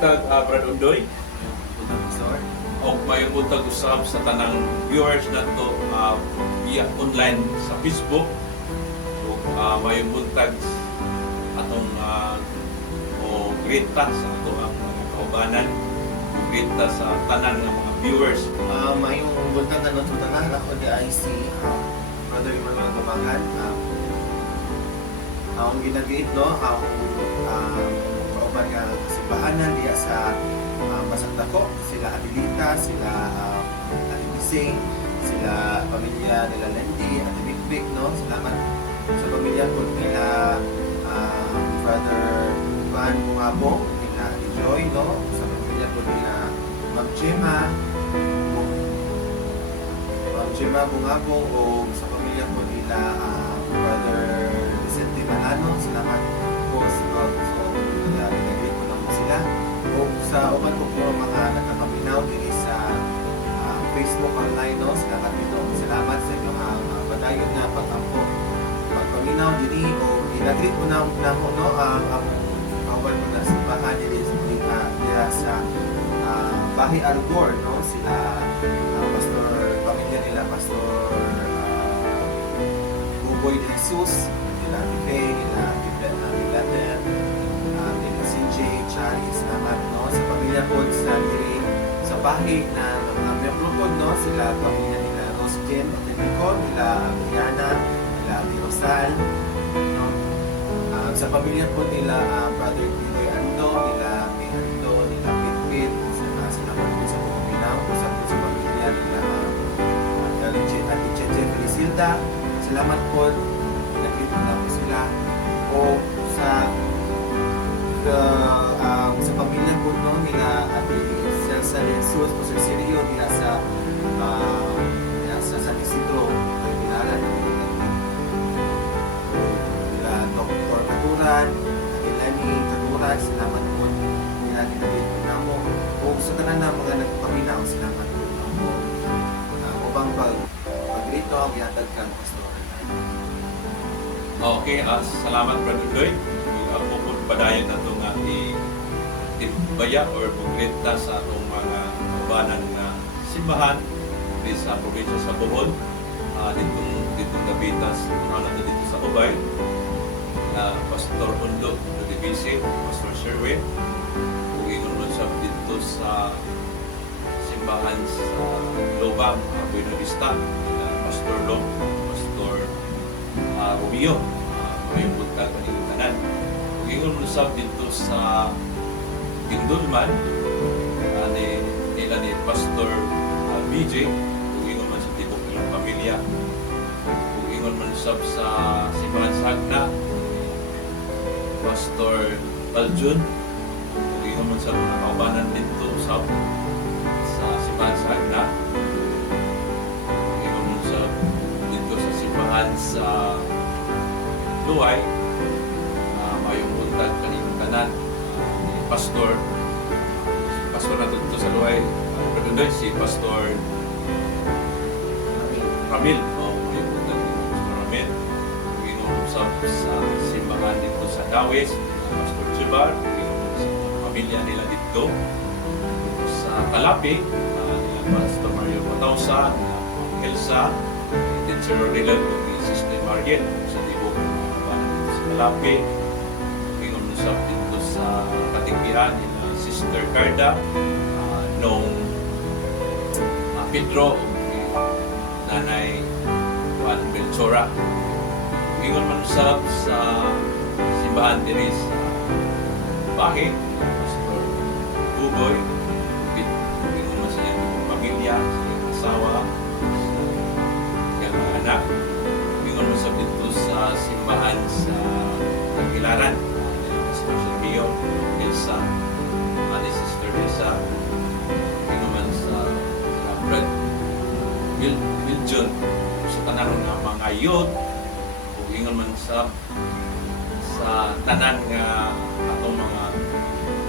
buntag, Brad Undoy. O mayong buntag usab sa tanang viewers na to via online sa Facebook. O mayong buntag atong o grita sa ato ang mga kaubanan. O grita sa tanang ng mga viewers. Mayong buntag na natutunan ako di ay si Brother Emmanuel Gabangan. Ang ginagit no, ang kauban nga kasibahanan diya sa Masagdako, sila Abilita, sila Alising, sila pamilya nila Lendi at Big no. Salamat sa pamilya po nila Brother Juan Bungabong, nila Joy no, sa pamilya po nila Ma'am Gemma Bungabong o sa pamilya po nila Brother Vicente Malano. Salamat po sa nagagawin ko lang po sila. O sa uman ko po mga nagkakaminaw din sa Facebook online no. Salamat dito. Salamat sa inyong padayon na pagpaminaw din o inagrit ko na mo no ang kawan mo na simbahan din sa Bahay Algor no. Sila Pastor pamilya nila Pastor Buboy de Jesus, nila Tipe, nila Laden, nila CJ, Charlie, salamat no. Sa pamilya po sa diri sa bahay na mga miyembro po no, sila pamilya nila Rosjen, Otenico, nila Diana, nila Ate Rosal no. Sa pamilya po nila Brother Tinoy Ando, nila May Ando, nila Pitpit, salamat po sa pagpaminaw sa pamilya nila Ate Felicilda, salamat po nakita na po sila o sa pamilya po no, nila Ate Celsa Jesus, po sa Sirio nila sa San Isidro ay pinala nila Dr. Katuran, Ate Lenny Katuran, salamat po nila ginagit po na mo o sa tanan na mga nagpaminaw, salamat po na mo ubang pag-rito ang yatag kang pastor. Okay, salamat Brad Undoy. Pupun padayon na ito nga itibaya or bugrita sa itong mga kabanan na simbahan di sa probinsya sa Bohol, ditong Gabitas, na dito sa Ubay, Pastor Undo, Divisi, Pastor Sherwin, ingon mo siya dito sa simbahan sa Lobang, Buena Vista, Pastor Long, Pastor Romeo, mayong buntag paningutanan. Ingon mo siya dito sa Indulman, nila ni Pastor BJ, ingon man sa tibok nilang pamilya. Ingon man siya sa simbahan sa Agna, Pastor Baljun, ingon man sa mga kaubanan dito sa simbahan sa Agna. Ingon man siya dito sa simbahan sa Luay, mayong buntag paningutanan ni Pastor na dito sa Luay, si Pastor Ramil, mayong buntag ni Pastor Ramil. Inusap sa simbahan dito sa Dawes, Pastor Chibar, sa pamilya nila dito. Sa Kalapi, nila Pastor Mario Matausa, Elsa, Teacher Rodela, ni Sister Mariel, sa tibok sa Kalapi. Inusap dito sa Katigbihan, nila Sister Carda, nung Pedro, Nanay Juan Belchora. Ingon man usab sa simbahan diri sa Bahay, Pastor Buboy, ingon man sa iyang pamilya, sa iyang asawa, sa iyang mga anak. Ingon man usab dito sa simbahan sa Tagbilaran, Pastor Sergio, Elsa, ni Sister Elsa. Ingon man sa Brad Wiljon, sa tanan nga mga youth, ingon man sa tanan nga atong mga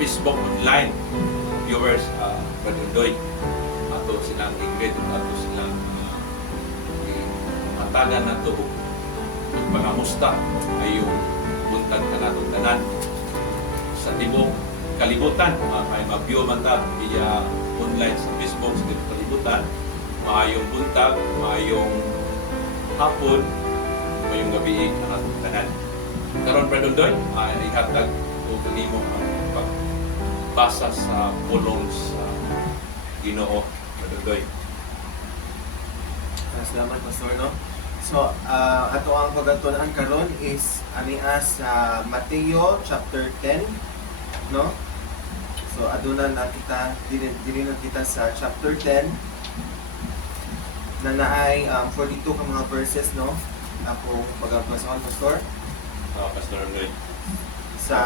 Facebook online viewers, Brad Undoy, ato silang i-greet, ato silang matagan na ito mga musta ay yung buntag ka natong tanan sa tibok kalibutan. May mag-view man ta via online sa Facebook sa dito kalibutan. Maayong buntag, maayong hapon, maayong gabi ang atong tanan. Karon pa doon, ihatag o kanimo ang pagbasa sa pulong sa Ginoo Madudoy. Salamat, Pastor, no? So, ato ang pagatunan karon is ania sa Mateo chapter 10, no? So, aduna na kita dili na kita sa chapter 10 na naay 42 ka mga verses, no? Ako pagabasahon, Pastor, Pastor Lloyd. sa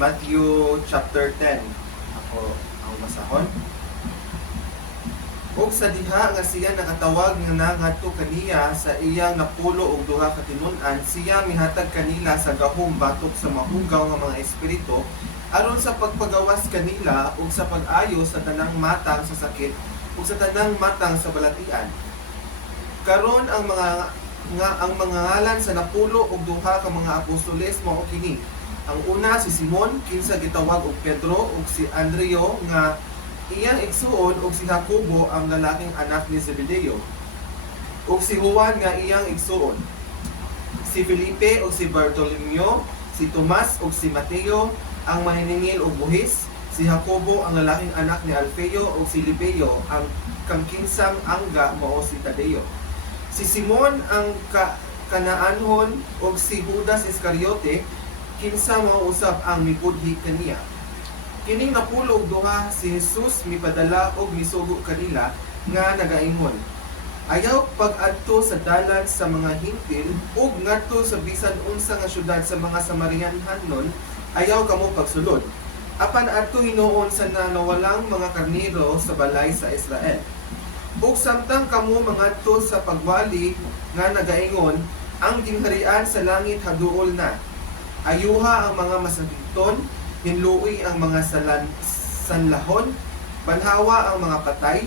Matthew chapter 10. Ako ang basahon. Ug sa diha nga siya nakatawag nga nangadto kaniya sa iyang napulo og duha ka tinun-an, siya mihatag kanila sa gahom batok sa mahugaw nga mga espiritu aron sa pagpagawas kanila ug sa pag-ayo sa tanang matang sa sakit ug sa tanang matang sa balatian. Karon ang mga ngalan sa napulo og duha ka mga apostoles mao kini. Ang una si Simon, kinsa gitawag og Pedro, ug si Andreo nga iyang igsuon, ug si Jacobo ang lalaking anak ni Zebedeo, ug si Juan nga iyang igsuon, si Felipe ug si Bartolomeo, si Tomas ug si Mateo ang maniningil og buhis, si Jacobo ang lalaking anak ni Alfeo ug si Lebeo ang kangkinsang angga mao si Tadeo, si Simon ang Kanaanhon ug si Judas Iscariote kinsa mao usab ang mipudhi kaniya. Kining napulo og duha si Jesus mipadala og misugo kanila nga nagaingon, ayaw pag-adto sa dalan sa mga hintil ug ngadto sa bisan unsa nga syudad sa mga Samarianhanon, ayaw kamo pagsulod. Apan adto hinuon sa nawalang mga karnero sa balay sa Israel. Ug samtang kamo mangadto sa pagwali nga nagaingon, ang gingharian sa langit haduol na. Ayuha ang mga masakitton, hinluoy ang mga sanlahon, banhawa ang mga patay,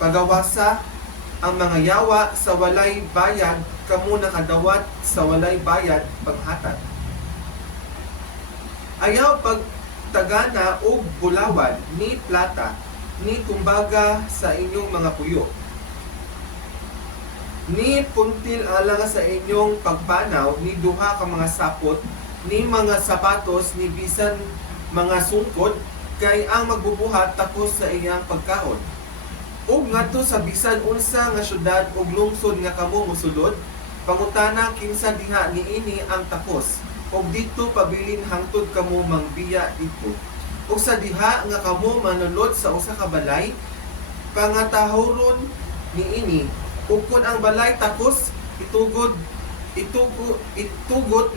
pagawasa ang mga yawa sa walay bayad, kamo nakadawat sa walay bayad paghatag. Ayaw pagtagana og bulawan ni plata, ni kumbaga sa inyong mga puyo, ni puntil alang sa inyong pagpanaw, ni duha ka mga sapot, ni mga sapatos, ni bisan mga sungkod, kay ang magbubuhat tapos sa iyang pagkaon. Ug ngadto sa bisan unsa nga syudad ug lungsod nga kamo mosulod, pangutana kinsa diha niini ang tapos, ug dito pabilin hangtod kamo mangbiya dito. Ug sa diha nga kamo manulod sa usa ka balay, pangatahoron niini, ug kun ang balay tapos itugot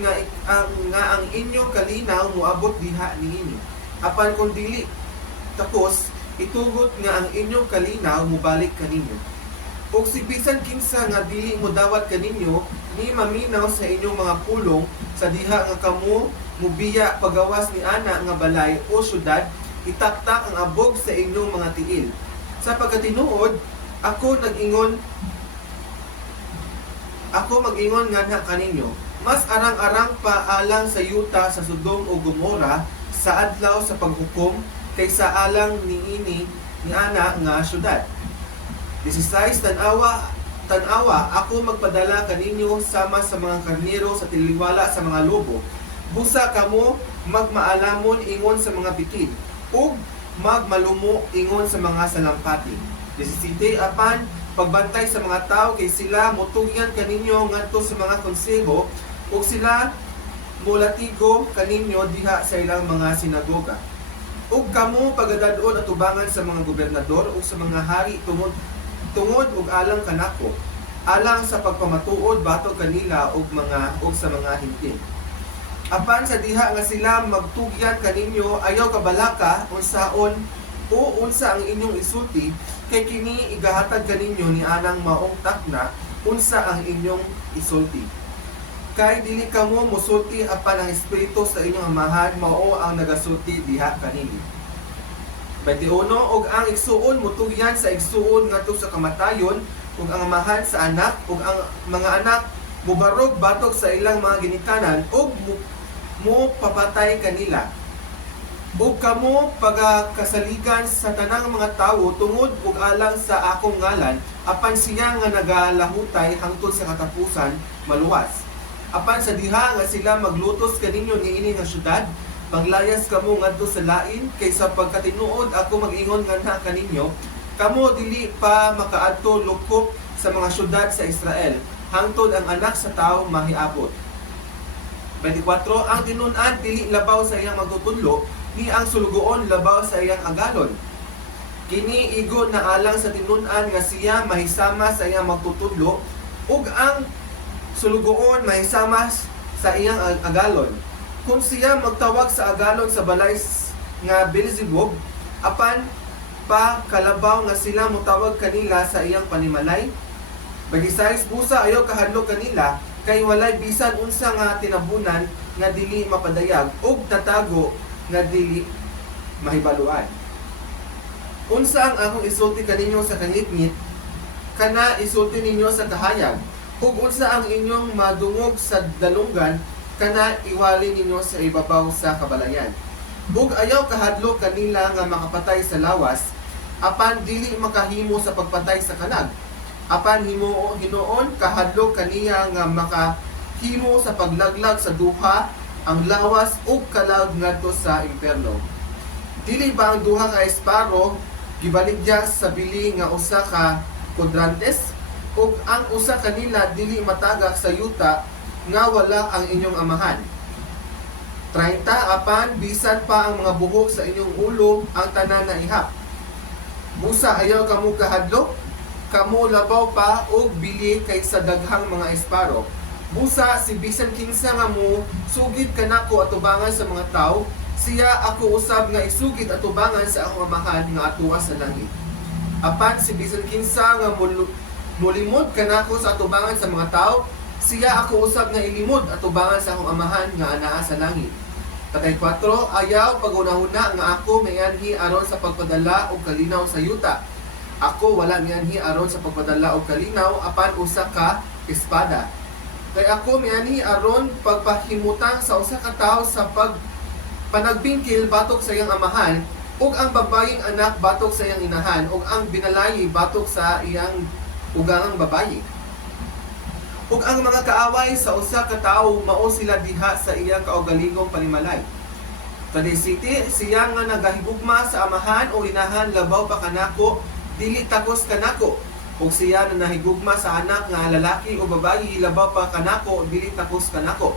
nga ang inyong kalinaw moabot diha niini. Apan kung dili tapos, itugot nga ang inyong kalinaw mobalik kaninyo. Ug si bisan kinsa nga dili mo dawat kaninyo, ni maminaw sa inyong mga pulong sa diha nga kamo mubiya pagawas ni ana nga balay o syudad, itaktak ang abog sa inyong mga tiil. Sa pagkatinuod, ako mag-ingon nga na kaninyo, mas arang-arang pa alang sa yuta sa Sodom o Gomora sa adlaw sa paghukom kaysa alang ni ana nga syudad. 16 Tanawa, ako magpadala kaninyo sama sa mga karnero sa tiliwala sa mga lobo. Busa kamo magmaalamon ingon sa mga bitin, ug magmalumo ingon sa mga salampati. 17 Apan pagbantay sa mga tao kay sila motugyan kaninyo ngadto sa mga konseho, ug sila mulatigo kaninyo diha sa ilang mga sinagoga. Ug kamo pagadadon at tubangan sa mga gobernador ug sa mga hari tungod ug alang kanako, alang sa pagpamatuod batok kanila ug sa mga hintil. Apan sa diha nga sila magtugyan kaninyo, ayaw kabalaka unsaon o unsa ang inyong isulti, kay kini igahatag kaninyo ni anang maong takna unsa ang inyong isulti. Kay dili kamo mosulti apan ang espiritu sa inyong amahan mao ang nagasulti diha kanini. 21 Og ang igsuon motugyan sa igsuon ngadto sa kamatayon, ug ang amahan sa anak, ug ang mga anak mubarog batok sa ilang mga ginikanan ug mo papatay kanila. ug kamo pagakasaligan sa tanang mga tawo tungod ug alang sa akong ngalan, apan siya nga nagalahutay hangtod sa katapusan maluwas. Apan sa diha nga sila maglutos kaninyo niini nga syudad, paglayas kamo ngadto sa lain, kaysa pagkatinuod ako mag-ingon nganha kaninyo, kamo dili pa makaadto lukop sa mga syudad sa Israel, hangtod ang anak sa tawo mahiabot. 24. Ang tinun-an dili labaw sa iyang magtutudlo, ni ang sulugoon labaw sa iyang agalon. Kini igo na alang sa tinun-an nga siya mahisama sa iyang magtutudlo, ug ang sulugoon mahisama sa iyang agalon. Kung siya magtawag sa agalon sa balay nga Beelzebub, apan pa kalabaw nga sila mutawag kanila sa iyang panimalay. Bagisayis busa ayaw kahadlo kanila, kay walay bisan unsa nga tinabunan nga dili mapadayag, ug tatago nga dili mahibaluan. Unsa ang akong isulti kaninyo sa kangitngit, kana isulti ninyo sa kahayag, ug unsa ang inyong madungog sa dalunggan, kana iwali ninyo sa ibabaw sa kabalayan. Ug ayaw kahadlo kanila nga makapatay sa lawas, apan dili makahimo sa pagpatay sa kanag. Apan hinoon kahadlo kaniya nga makahimo sa paglaglag sa duha, ang lawas ug kalag ngadto sa impierno. Dili ba ang duha ka esparo gibaligya sa bili nga usa ka kwadrantes, ug ang usa kanila dili matagak sa yuta nga wala ang inyong amahan. 30. Apan bisan pa ang mga buhok sa inyong ulo ang tanan na ihap. Busa ayaw kamo kahadlo, kamo labaw pa og bili kaysa daghang mga esparo. Busa si bisan kinsa nga mo sugid kanako atubangan sa mga tawo, siya ako usab nga isugid atubangan sa akong amahan nga atuwa sa langit. Apan si bisan kinsa nga mulimod kanako sa atubangan sa mga tawo, siya ako usab nga ilimod atubangan sa akong amahan nga anaa sa langit. 4. Ayaw pagunahuna nga ako mayanhi aron sa pagpadala og kalinaw sa yuta. Ako wala miyanhi aron sa pagpadala og kalinaw, apan usa ka espada. Kay ako miyanhi aron pagpahimutang sa usa ka tawo sa panagbingkil batok sa iyang amahan, ug ang babayeng anak batok sa iyang inahan, ug ang binalayi batok sa iyang ugangang babayi. Ug ang mga kaaway sa usa ka tawo mao sila diha sa iyang kaugalingong panimalay. 37. Siya nga nagahigugma sa amahan o inahan labaw pa kanako, dili takos kanako. Ug siya na nahigugma sa anak nga lalaki o babayi labaw pa kanako, dili takos kanako.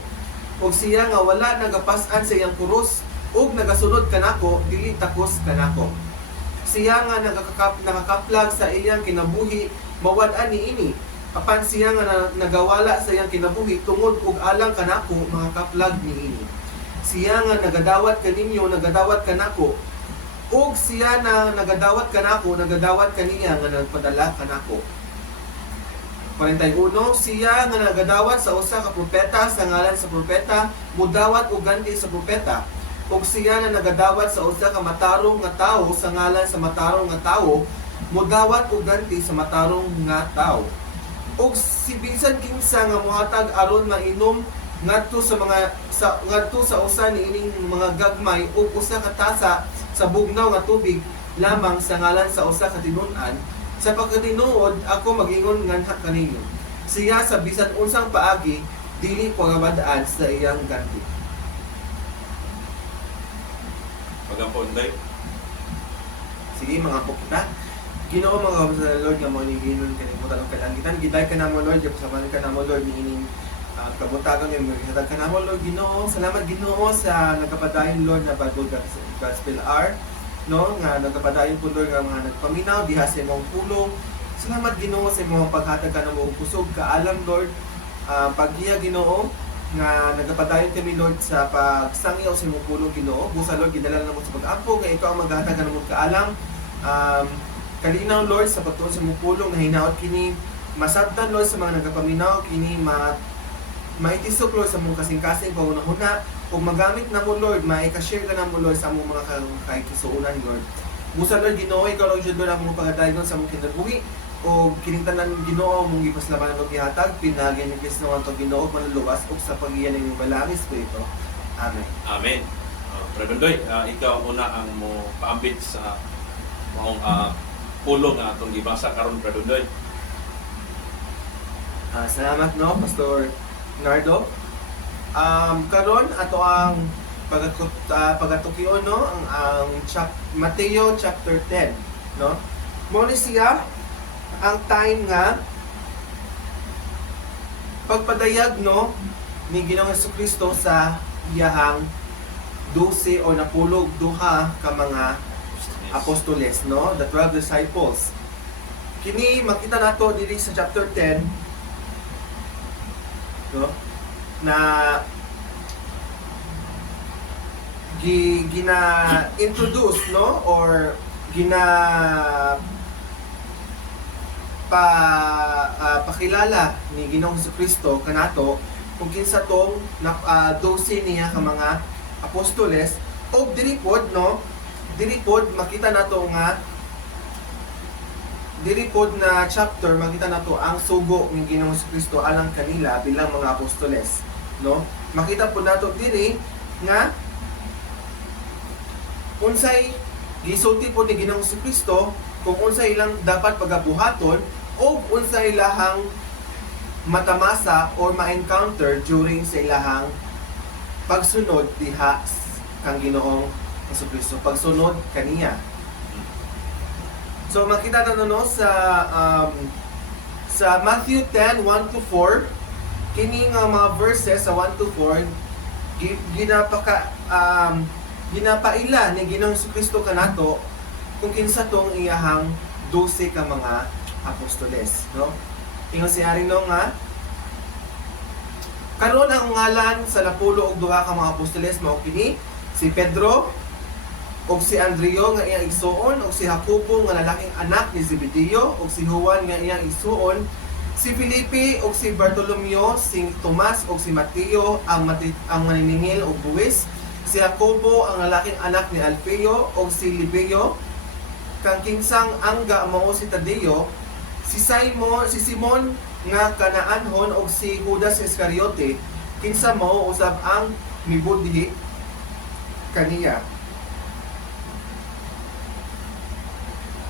Ug siya nga wala nagapas-an sa iyang kurus ug nagasunod kanako, dili takos kanako. Siya nga nakakaplag sa iyang kinabuhi, mawad-an niini. Apan siya nga nagawala sa iyang kinabuhi tungod ug alang kanako, makakaplag niini. Siya nga nagadawat kaninyo, nagadawat kanako. Ug siya na nagadawat kanako, nagadawat kaniya nga nagpadala kanako. 41. Siya nga nagadawat sa usa ka propeta sa ngalan sa propeta, mudawat og ganti sa propeta. Ug siya na nagadawat sa usa ka matarong nga tawo sa ngalan sa matarong nga tawo, mudawat og ganti sa matarong nga tawo. Ug si bisan kinsa nga mohatag aron mainom ngadto sa usa niining mga gagmay ug usa ka tasa sa bugnaw nga tubig lamang sa ngalan sa usa ka tinun-an, sa pagkatinuod ako magingon nganha kaninyo, siya sa bisan unsang paagi dili pagabadaan sa iyang ganti. Pagapunday. Sige mga pukta, Ginoo mga kapatid sa Lord nga mo niginon kanimutan ang kalangitan, giday ka namo Lord, kapasaman ka namo Lord niining kabutagan yung magkatag ka namo Lord Ginoo. Salamat Ginoo sa nagkapadayon Lord na Bible Gospel Hour, no, nga nagkapadayon po Lord nga mga nagpaminaw diha sa imong pulong. Salamat Ginoo sa imong paghatag ka namo og kusog kaalam Lord, paghiya Ginoo nga nagkapadayon kami Lord sa pagsangyaw sa imong pulong Ginoo. Busa Lord gidala namo sa pag-ampo nga ikaw ang maghatag ka namo og kaalam. Kalinaw Lord sa pagtuon sa imong pulong nga hinaot kini masabtan Lord sa mga nagapaminaw, kini maitisok Lord sa mong kasing-kasing paunahuna, ug magamit na mo Lord, maika-share ka na mo Lord sa mong mga kahikisuunan Lord. Busa Lord Ginoo, ikaw Lord Lord ang mong pagadayon sa mong kinabuhi, o kiningtanan Ginoo mong gipaslaman ng gihatag, pinagyan ni Kristo ang Ginoo manluluwas ug sa pagiyan ng balangis Espiritu. Amen. Amen. Brother Doy, ikaw una ang mo paambit sa maong pulong nga atong gibasa karon Brother Doy. Salamat no, Pastor Nardo. Karon ato ang pagatukion no ang Mateo chapter 10 no. Mo ni siya ang time nga pagpadayag no ni Ginoong Jesucristo sa iyahang 12 o napulog duha ka mga apostoles no, the 12 disciples. Kini makita nato diri sa chapter 10 no na gina-introduce no or pakilala ni Ginoong Jesucristo kanato kung kinsa tong 12 niya ka mga apostoles o diripod makita nato nga diripod na chapter makita nato ang sugo ni Ginoong Jesucristo alang kanila bilang mga apostoles no. Makita po nato diri nga unsay gisulti po ni Ginoong Jesucristo kung unsay ilang dapat pagabuhaton o unsay ilahang matamasa or ma-encounter during sa ilahang pagsunod diha kang Ginoong Jesucristo, pagsunod kaniya. So makita na no sa Matthew 10, 1 to 4, kini nga mga verses sa 1 to 4 ginapaila ni Ginoong Jesucristo kanato kung kinsa tong iyahang 12 ka mga apostoles no. Ingon si Ari no nga karon ang ngalan sa 12 og duha ka mga apostoles mao kini si Pedro og si Andreo nga iyang igsuon og si Jacobo nga lalaking anak ni Zebedeo og si Juan nga iyang igsuon, si Felipe og si Bartolomeo, si Tomas og si Mateo ang maniningil og buwis, si Jacobo ang lalaking anak ni Alfeo og si Lebeo kang kinsang angga mao si Tadeo, si Simon nga Kanaanhon og si Judas Iscariote kinsa mao usab ang mibudhi kaniya.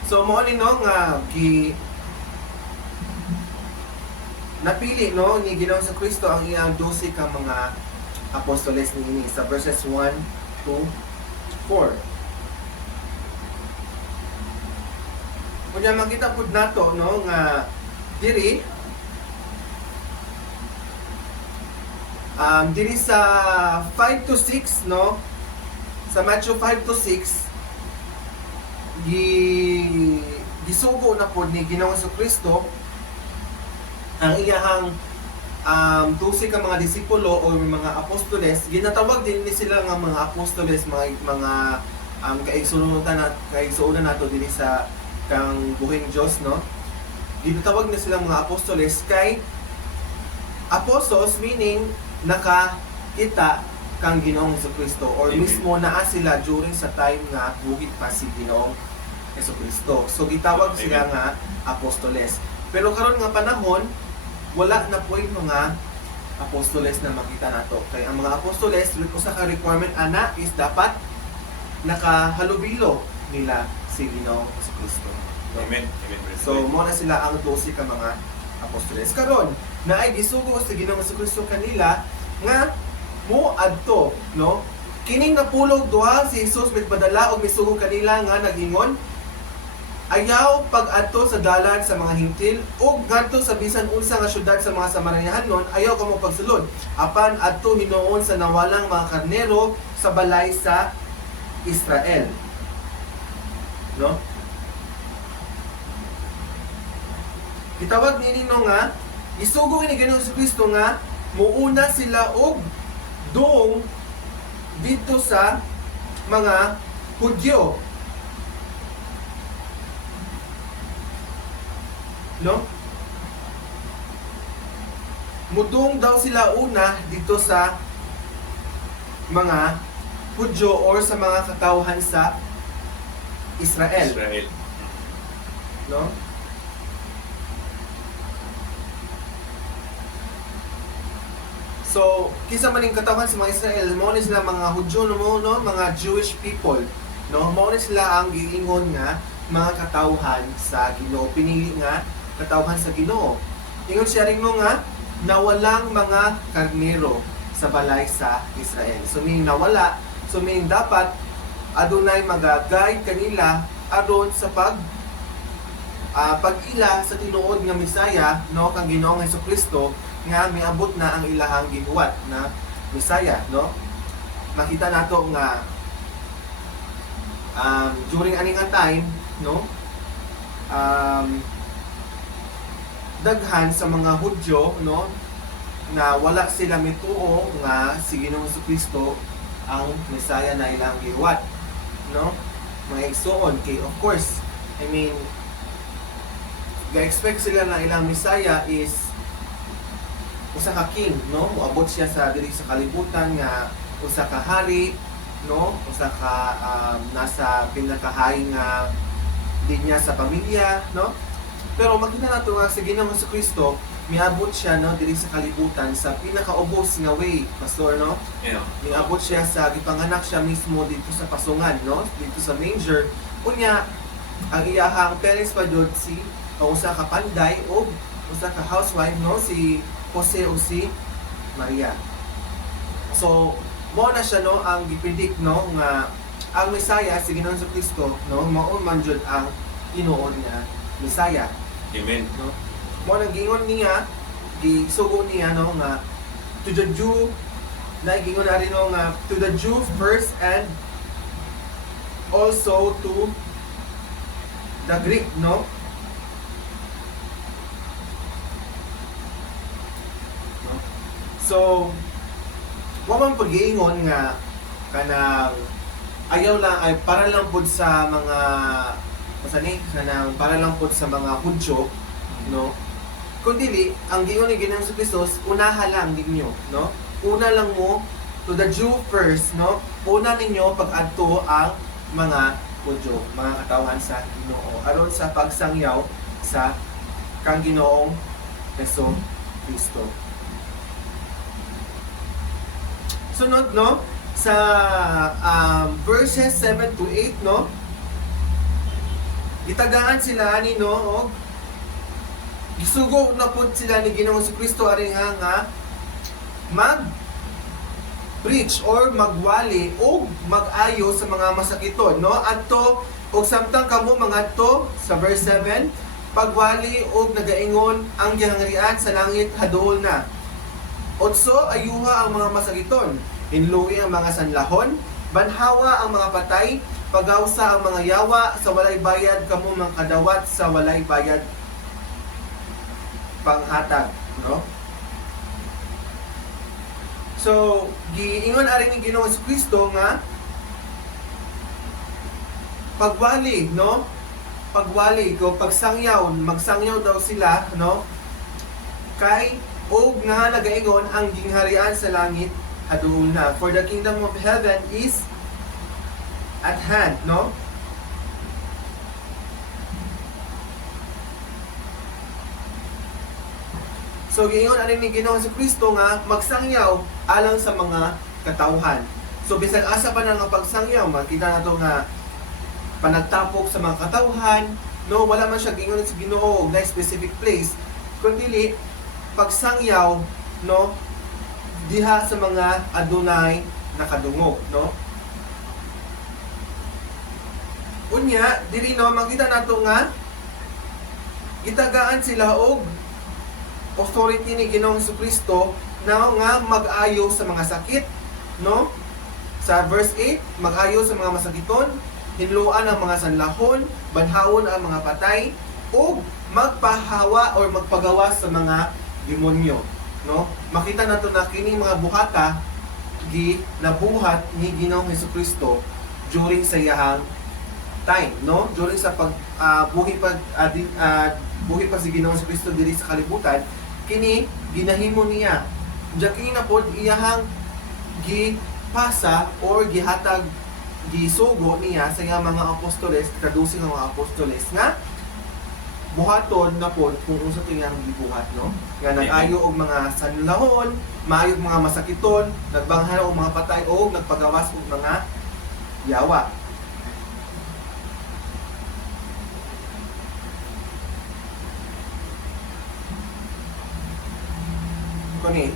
So mo ni no nga napili no ni Ginoong Jesucristo ang iyang 12 ka mga apostoles niini sa verses 1 to 4. Kunya makita pud nato no nga diri sa 5 to 6 no, sa Matthew 5 to 6 gisugo na po ni Ginoong Jesucristo ang iyahang 12 ka mga disipulo o mga apostoles. Ginatawag din ni sila nga mga apostoles, mga kaigsuonan nato dili sa kang buhing Dios no. Ginatawag ni sila mga apostoles kay apostles meaning nakakita kang Ginoong Jesucristo or mismo naa sila during sa time nga buhit pa si Ginoong Jesucristo. So gitawag sila nga apostoles. Pero karon nga panahon wala na po yung mga apostoles na makita nato. Kaya ang mga apostoles usa ka requirement ana is dapat nakahalubilo nila si Ginoong Jesucristo. Amen. So mo na sila ang 12 ka mga apostoles. Karon na ay gisugo si Ginoong Jesucristo kanila nga mo adto no kining napulog duha si Jesus mitpadala og misugo kanila nga nagingon ayaw pag-adto sa dalan sa mga hintil ug ngadto sa bisan unsa nga syudad sa mga Samaryahanon ayaw kamo pagsulod apan adto hinuon sa nawalang mga karnero sa balay sa Israel no. Gitawag nini no nga isugo ni Ginoong Jesucristo nga muuna sila og doong dito sa mga Hudyo no. Mudong daw sila una dito sa mga Hudyo or sa mga katawhan sa Israel. No? So, kisa maning katawan sa mga Israel, mao ni sila mga Hudyo no, mga Jewish people, no? Mao ni sila ang giingon nga mga katawhan sa Ginoo, pinili nga katawhan sa Ginoo. Ingon siya rin mo nga nawalang mga karnero sa balay sa Israel. So meaning nawala, so meaning dapat adunay mag-guide kanila aron sa pag-ila sa tinuod nga Misaya, no, kang Ginoong Hesukristo nga miabot na ang ilahang gihuwat na Misaya, no? Makita nato nga during aning nga time, no, daghan sa mga Hudyo, no, na wala sila mituo nga si Ginoong Hesukristo ang Misaya na ilang gihuwat, no? Mga igsoon kay of course, I mean, ga-expect sila na ilang Misaya is usa ka king, no? Moabot siya sa diri sa kalibutan nga usa ka hari, no? Usa ka nasa pinakahaing nga linya sa pamilya, no? Pero makita nato nga si Ginoong Hesukristo miabot siya, no, diri sa kalibutan sa pinakaubos nga way, pastor, no? Yeah. Miabot siya sa gipanganak siya mismo dito sa pasungan, no? Dito sa manger. Unya ang iyahang parents pa jud si usa ka panday o usa ka housewife, no, si Jose o si Maria. So mo na siya, no, ang gipredict, no, nga ang Misaya si Ginoong Hesukristo, no, mao man jud ang tinuod nga Misaya, Amen. no? Mo nang gingon niya, gisugo niya, no, nga to the Jew, na gingon na rin, no, nga to the Jew first and also to the Greek, no? So, wa man pag-iingon nga kanang ayaw lang ay para lang pud sa mga pasani kanang para lang pud sa mga Hudyo, no? Kundi ang gingon ni Ginoong Hesukristo, unaha lang ninyo, no? Una lang mo to the Jew first, no? Una ninyo pag-adto ang mga Hudyo, mga katawhan sa Ginoo aron sa pagsangyaw sa kang Ginoong Hesukristo. Sunod, no, sa verses 7 to 8, no, gitagaan sila ni, no, o gisugo na pud sila ni Ginoong Hesukristo ari nga mag preach or magwali o mag-ayo sa mga masakiton, no, adto og samtang kamo mangadto sa verse 7 pagwali og nagaingon ang gihangharian sa langit haduol na. Otso, ayuha ang mga masakiton, hinluwi ang mga sanlahon, banhawa ang mga patay, pagawsa ang mga yawa, sa walay bayad kamo mga kadawat sa walay bayad panghatag, no? So, giingon ari ni Ginoong Hesukristo nga pagwali, no? Pagwali ko pagsangyaw, magsangyaw daw sila, no? Kay og nga nagaingon ang gingharian sa langit haduol na, for the kingdom of heaven is at hand, no? So giingon ani ni Ginoong Hesukristo nga magsangyaw alang sa mga katawhan. So bisag asa pa na nga pagsangyaw, makita nato nga panagtapok sa mga katawhan, no, wala man siya giingon sa Ginoo na specific place, kundi pagsangyaw, no, diha sa mga adunay nakadungog, no? Unya, diri, no, makita nato nga gitagaan sila og authority ni Ginoong Hesukristo na nga mag-ayo sa mga sakit, no? Sa verse 8, mag-ayo sa mga masakiton, hinluan ang mga sanlahon, banhawon ang mga patay, o magpahawa or magpagawa sa mga demonyo, no? Makita nato na kining mga buhata nabuhat ni Ginoong Hesukristo during sa iyahang time, no? During sa buhi pa si Ginoong Hesukristo diri sa kalibutan, kini ginahimo niya. Diya kini na pod iyahang gipasa or gihatag gisugo niya sa iyang mga apostoles, kadusing nga mga apostoles nga buhaton na pod kung unsa tiyang gibuhat, no? Nga nag-ayo og mga sanlahon, maayo og mga masakiton, nagbanghan og mga patay o nagpagawas og mga yawa. Kani.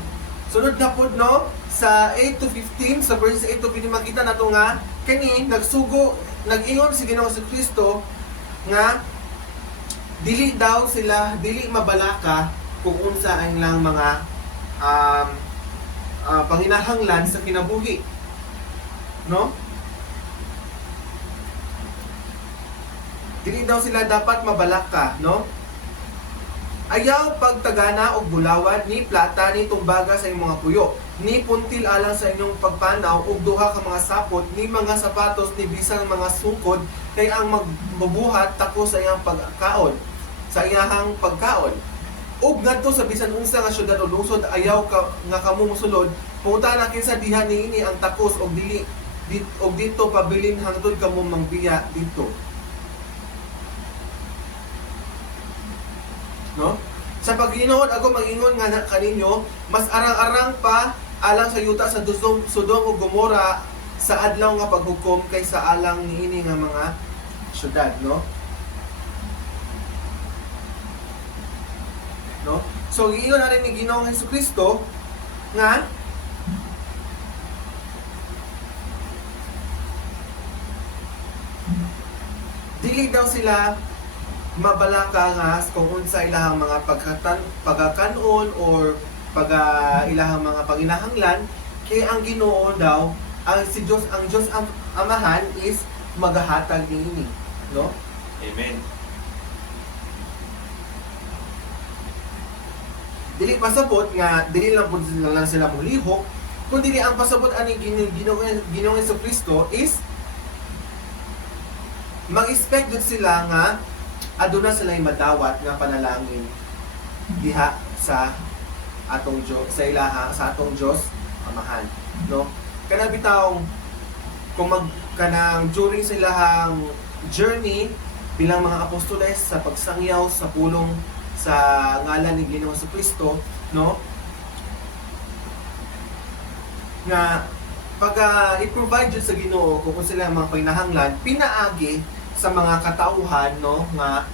Sunod na pod, no, sa 8 to 15, sa verse 8 to 15 makita nato nga kani nagsugo, nag-ingon si Ginoong Kristo nga dili daw sila, dili mabalaka kung unsa ang ilang mga panginahanglan sa kinabuhi, no? Dili daw sila dapat mabalaka, no? Ayaw pagtagana og bulawan ni plata ni tumbaga sa imong mga puyo, ni puntil alang sa inyong pagpanaw og duha ka mga sapot, ni mga sapatos ni bisang mga sungkod kay ang magbubuhat tako sa iyang pagkaon, sa iyang pagkaon. Ug ngadto sa bisan unsa nga syudad o lungsod ayaw ka nga kamo mosulod, punta na kinsa diha niini ang takos og dito pabilin hangtod kamo mangbiya dito. No? Sa paghinuod ako mag-ingon nga kaninyo, mas arang-arang pa alang sa yuta sa Sodom ug Gomora sa adlaw nga paghukom kaysa alang niini nga mga syudad, no? No? So giingon na rin ni Ginoong Hesukristo nga dili daw sila mabalaka nga kung unsa ilahang mga pagkakanon or ilahang mga panginahanglan kay ang Ginoo daw ang Diyos ang Amahan is magahatag niini, no? Amen. Dili pasabot nga dili lang pud sila mulihok, kundi ang pasabot ani Ginoong Hesukristo is mag-expect jud sila nga aduna sila madawat nga panalangin diha sa atong Diyos, sa atong Diyos Amahan, no? Kana bitaw kung kanang during sa ilahang journey bilang mga apostoles sa pagsangyaw sa pulong sa ngalan ni Ginoong Hesukristo, no? Nga pag i-provide jud sa Ginoo kung sila mga panginahanglan pinaagi sa mga katauhan, no, nga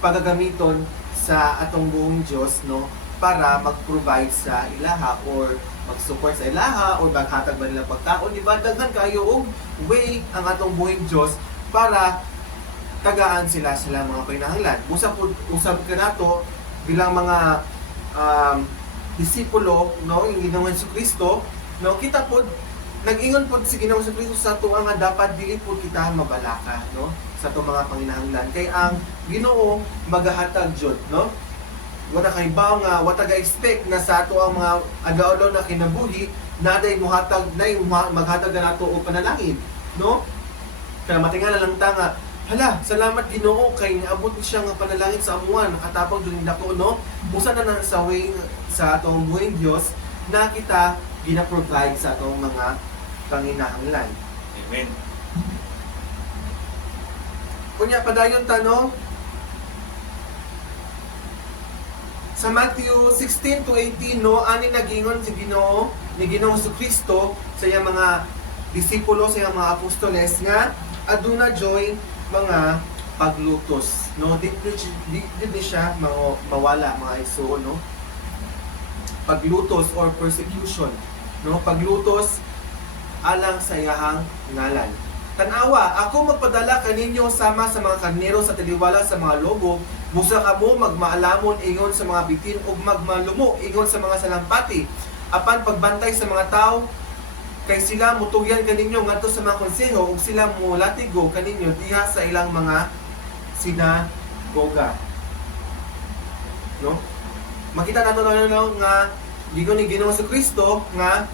pagagamiton sa atong buong Dios, no, para mag-provide sa ilaha or mag-support sa ilaha or maghatag ba nila pagkaon, di ba? Daghan kayo og way ang atong buong Dios para tagaan sila mga pinahanglan. Usab ka nato bilang mga disipulo, no, yung Ginoong Hesukristo, no, kita pod nag-ingon pod si Ginoong Hesukristo sa tuwa nga dapat dili pod kita mabalaka, no, sa itong mga panginahanglan kay ang Ginoo magahatag jud, no? Wala kay ba nga wata ga-expect na sa ato ang mga adlaw na kinabuhi naday mohatag nay maghatag na nato og panalangin, no? Kaya matingala lang ta nga hala, salamat Ginoo kay niabot siya nga panalangin sa amuan, nakatapang jud nako, no? Busa na sa way sa atong buhing Dios na kita gina-provide sa atong mga panginahanglan. Amen. Kunya padayon tanong sa Matthew 16 to 18, no, ani nagingon si Ginoo ni Ginoong Hesukristo sa iyang mga disipulo, sa iyang mga apostoles nga aduna joy mga paglutos, no? Di siya mawala mga igsoon, no? Paglutos or persecution, no? Paglutos alang sa iyahang ngalan. Tanawa, ako magpadala kaninyo sama sa mga karnero sa taliwala sa mga lobo, busa kamo magmaalamon ingon sa mga bitin ug magmalumo ingon sa mga salampati. Apan pagbantay sa mga tao, kay sila mutugyan kaninyo ngadto sa mga konseho ug sila mulatigo kaninyo diha sa ilang mga sinagoga. No? Makita nato na nga gigon ni Ginoong Hesukristo nga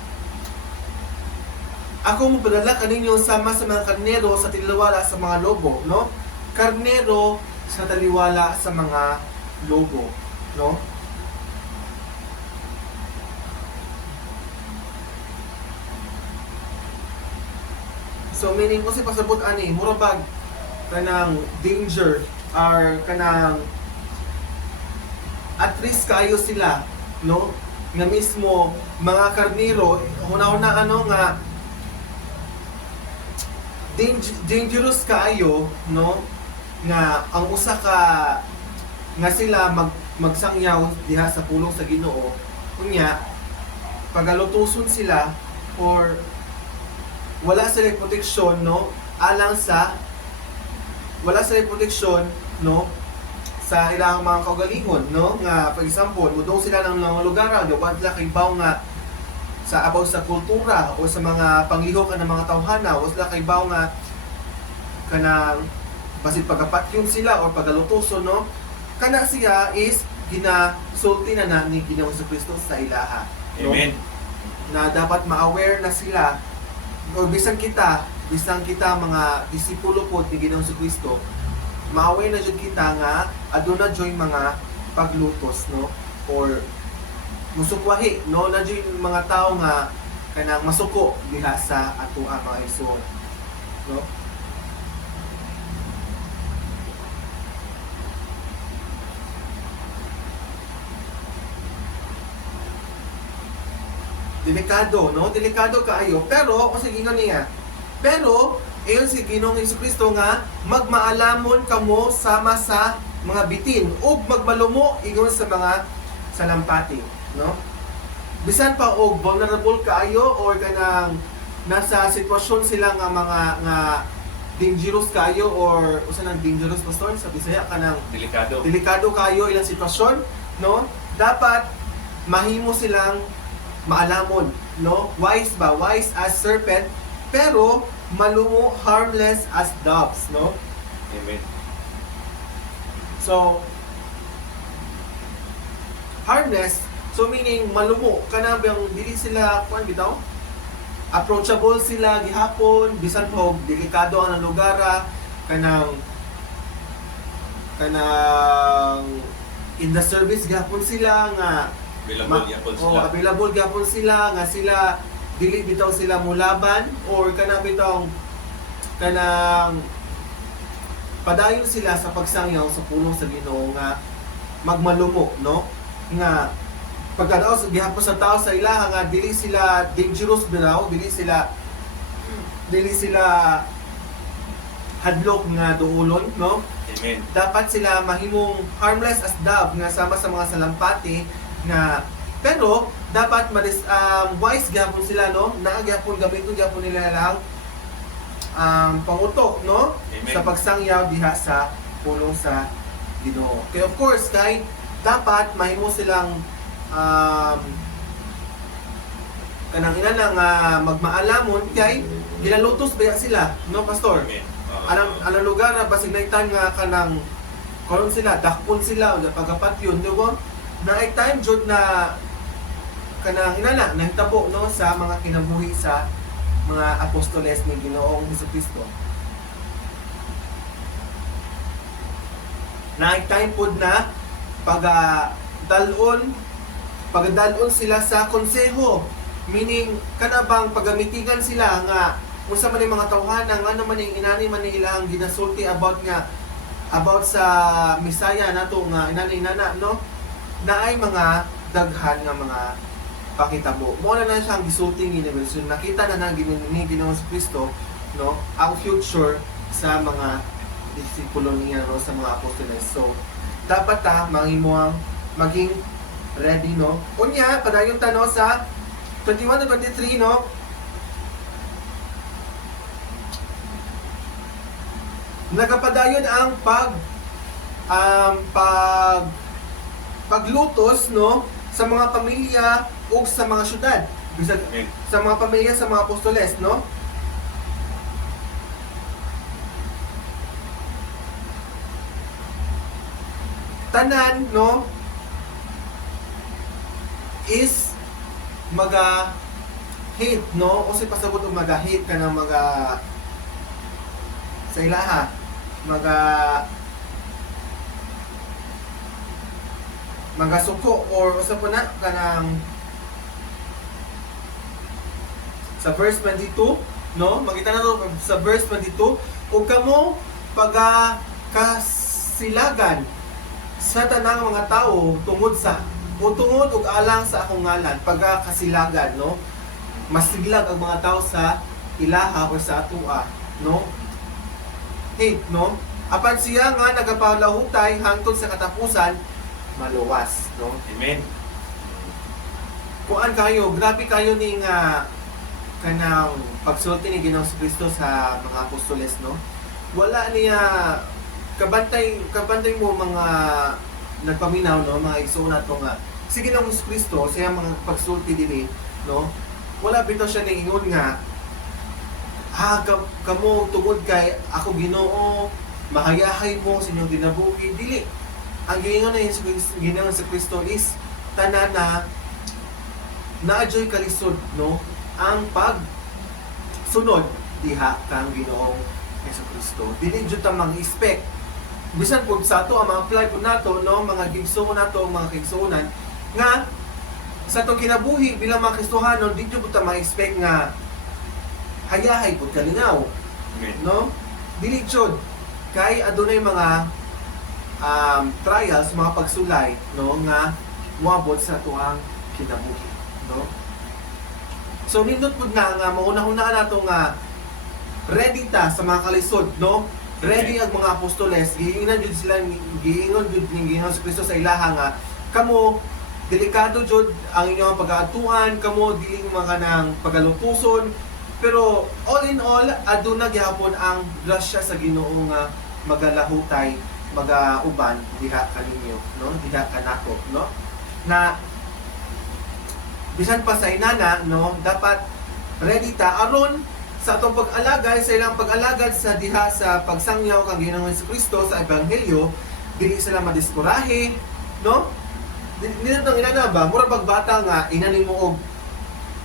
ako mo padala kaninyo sama sa mga karnero sa taliwala sa mga lobo, no? Karnero sa taliwala sa mga lobo, no? So meaning ko si pasabot ani, murabag kanang danger are kanang at risk kayo sila, no? Nga mismo mga karniro, una-una ano nga dangerous kaayo, no? Nga ang usa ka nga sila magsangyaw diha sa pulong sa Ginoo. Kunya pagalutuson sila or wala sila proteksyon, no? Alang sa wala sila proteksyon, no? Sa ilang mga kaugalingon, no? Nga for example, mudong sila ng mga lugar, gawan sila kay baw nga sa abaw sa kultura o sa mga panglihok ng mga tawhana, o sila kay baw nga kanang basit pagapatyon sila o pagalutuson, no? Kana siya is ginasulti na ni Ginoong Jesucristo sa ilaha, no? Amen. Na dapat ma-aware na sila o bisan kita mga disipulo po ni Ginoong Jesucristo, ma-aware na jud kita nga aduna joy mga paglutos, no? Or musukwahi, no? Na joy mga tao nga kanang masuko diha sa ato ang mga igsoon, no? Delikado, no? Delikado kaayo. Pero, o sige nga niya. Pero, ayon si Ginoong Jesucristo nga, magmaalamon kamo sama sa mga bitin ug magmalumo ingon sa mga salampati, no? Bisan pa og vulnerable kaayo or kanang nasa sitwasyon sila nga mga nga dangerous kayo or usa nang dangerous pastor sa Bisaya kanang delikado kayo ilang sitwasyon, no? Dapat mahimo silang maalamon, no? Wise as serpent, pero malumo, harmless as doves, no? Amen. So, harmless, so meaning malumo, kanang dili sila, kuan bitaw? Approachable sila gihapon, bisan pa og delikado ang lugar, kanang in the service gihapon sila nga available gyapon sila nga sila dili bitaw sila mulaban or kanang bitaw kanang padayon sila sa pagsangyaw sa pulong sa Ginoo nga magmalumo, no? Nga pagkadaos gihapon sa tao sa ilaha nga dili sila dangerous bitaw, dili sila hadlok nga duulon, no? Amen. Dapat sila mahimong harmless as dove nga sama sa mga salampati nga, pero dapat wise gyapon sila, no? Naa gyapon gamiton gyapon nila lang panguto, no? Amen. Sa pagsangyaw diha sa pulong sa Ginoo. Kaya of course kay dapat mahimo silang kanang ina lang magmaalamon kay gilalutos baya sila, no pastor? Amen. Anong lugar na basig naitan nga kanang karon sila dakpon sila o pagapatyon, di ba? Na ay time jud na kanang inana nahitabo, no, sa mga kinabuhi sa mga apostoles ni Ginoong Jesucristo. Na ay time pod na pagdalon sila sa konseho, meaning kanabang pagamitigan sila nga unsa man mga tawhana nga naman ning inani man ilang ginasulti about sa Misaya nato nga inana, no? Na ay mga daghan nga mga pakitabo. Mo na siyang gisulti ni Nelson. Nakita na ni Ginoong Jesucristo, no, ang future sa mga disipulo niya, no, sa mga apostoles. So dapat mangimuang maging ready, no? Unya padayon ta, no, sa 21 to 23, no? Nagapadayon ang paglutos, no, sa mga pamilya o sa mga syudad. Sa mga pamilya, sa mga apostoles, no? Tanan, no, is maga-hate, no? O si pasabot o maga-hate ka ng sa ilaha, magasuko or usa po na kanang sa verse 22, no? Makita na to sa verse 22, ug kamo kasilagan sa tanang mga tao tungod ug alang sa akong ngalan, pagkakasilagan, no? Masiglag ang mga tao sa ilaha o sa atua, no? Hate, no? Apan siya nga nagapalahutay hangtod sa katapusan, maluwas, no? Amen. Kuan kayo, grabe kayo ning kanang pagsulti ni Ginoong Kristo sa mga apostoles, no? Wala niya kabantay mo mga nagpaminaw, no, mga igsoon nato nga si Ginoong Kristo siya mga pagsulti diri, no? Wala bitaw siya niingon nga kamo tungod kay ako Ginoo mahayahay mo sa inyong ginabuhi, dili. Ang giingon na Ginoong Kristo is tanan na naadyoy kalisod, no, ang pagsunod diha kang Ginoong Kristo. Dili jud ta mag-expect bisan pud sa ato ang mga apply pud nato, no, mga gigsuon nato, mga kaigsuonan nga sa atong kinabuhi bilang mga Kristohanon, di jud ta ma-expect nga hayahay pud kalinaw, Amen. no? Dili jud kay adunay mga trials, mga pagsulay, no, nga moabot sa tuang kinabuhi, no? So nindot pud na nga mauna-una nato nga ready ta sa mga kalisod, no? Ready ang mga apostoles, giingon jud sila, giingon jud ni Ginoong Kristo sa ilaha nga kamo delikado jud ang inyong pag-aatuan, kamo dili mga nang pagalupuson, pero all in all aduna gyapon ang grasya sa Ginoo nga magalahutay, magauban diha kaninyo, no? Diha kanako, no? Na bisan pa sa inana, no, dapat ready ta aron sa atong pag-alagad, sa ilang pag-alagad sa diha sa pagsangyaw kang Ginoong Kristo sa ebanghelyo, dili sila madiskurahe, no? Dili nang inana ba mura pagbata nga inanin mo og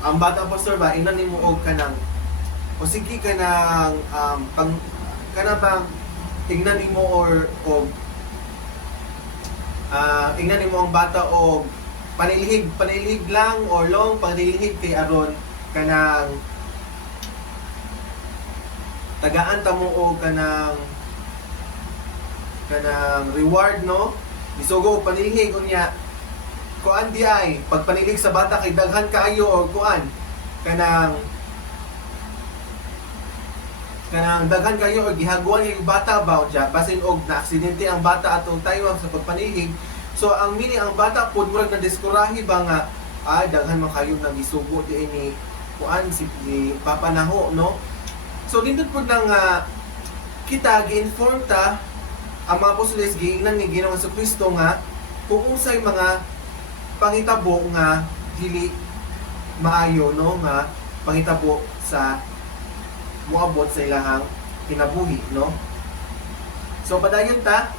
ang bata pastor ba inanin mo og kanang o sige kanang kana bang tingnan mo or ingnan mo ang bata og panilhig lang or long panilhig kay aron kanang tagaan ta mo og kanang reward, no? Isugo og panilhig unya kuan di ay pagpanilig sa bata kay daghan kaayo or kuan kanang daghan kayo or gihaguan yung bata ba dya basin og na aksidente ang bata atong taywang sa pagpanihig. So ang meaning ang bata pud murag na diskurahi ba nga daghan man kayo nang gisugo di ni kuan si Papa Naho, no? So nindot pud nang kita gi-inform ta ang mga apostoles giingnan ni Ginoong Kristo nga kung unsay mga pangitabo nga dili maayo, no, nga pangitabo sa moabot sa ilahang kinabuhi, no? So padayon ta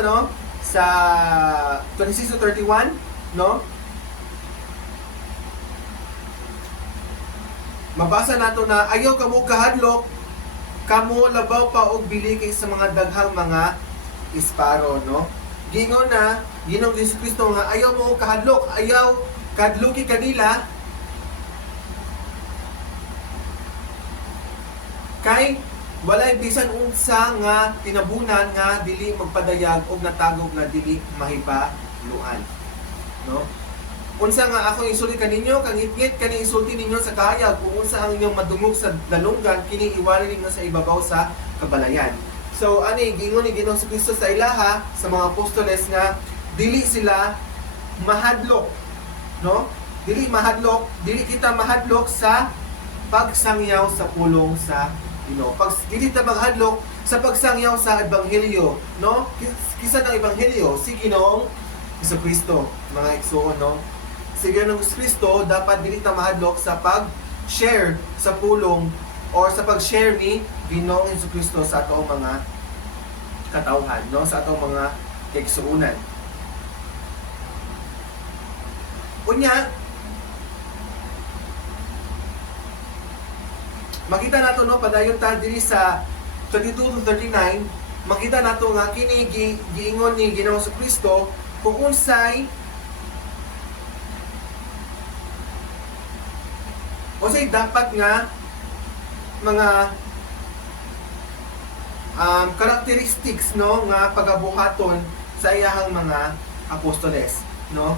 no sa 26-31, no? Mabasa nato na ayaw kamo kahadlok, kamo labaw pa og bili kay sa mga daghang mga isparo, no? Gingon na Ginoong Kristo nga ayaw mo kahadlok, ayaw kadluki kanila kay walay bisan unsa nga tinabunan nga dili magpadayag og natagog nga dili mahibaluan, no? Unsa nga ako isulti kaninyo kang ngit kani isulti ninyo sa kahayag kung unsa ang inyong madungog sa dalunggan kini iwali ninyo sa ibabaw sa kabalayan. So ani gingon ni Ginoong Kristo sa ilaha sa mga apostoles nga dili sila mahadlok, no? Dili kita mahadlok sa pagsangyaw sa pulong sa Ginoo. Dili ta maghadlok sa pagsangyaw sa ebanghelyo, no? Kisa ng ebanghelyo si Ginoong Kristo, mga igsoon, no? Si Ginoong Kristo dapat dili ta mahadlok sa pag-share sa pulong or sa pag-share ni Ginoong Kristo sa atong mga katawhan, no? Sa atong mga igsuonan. Unya, makita nato, no, padayon ta diri sa 22-39, makita nato nga kini giingon ni Ginoong Kristo kung unsay dapat nga mga characteristics no nga pagabuhaton sa iyahang mga apostoles, no?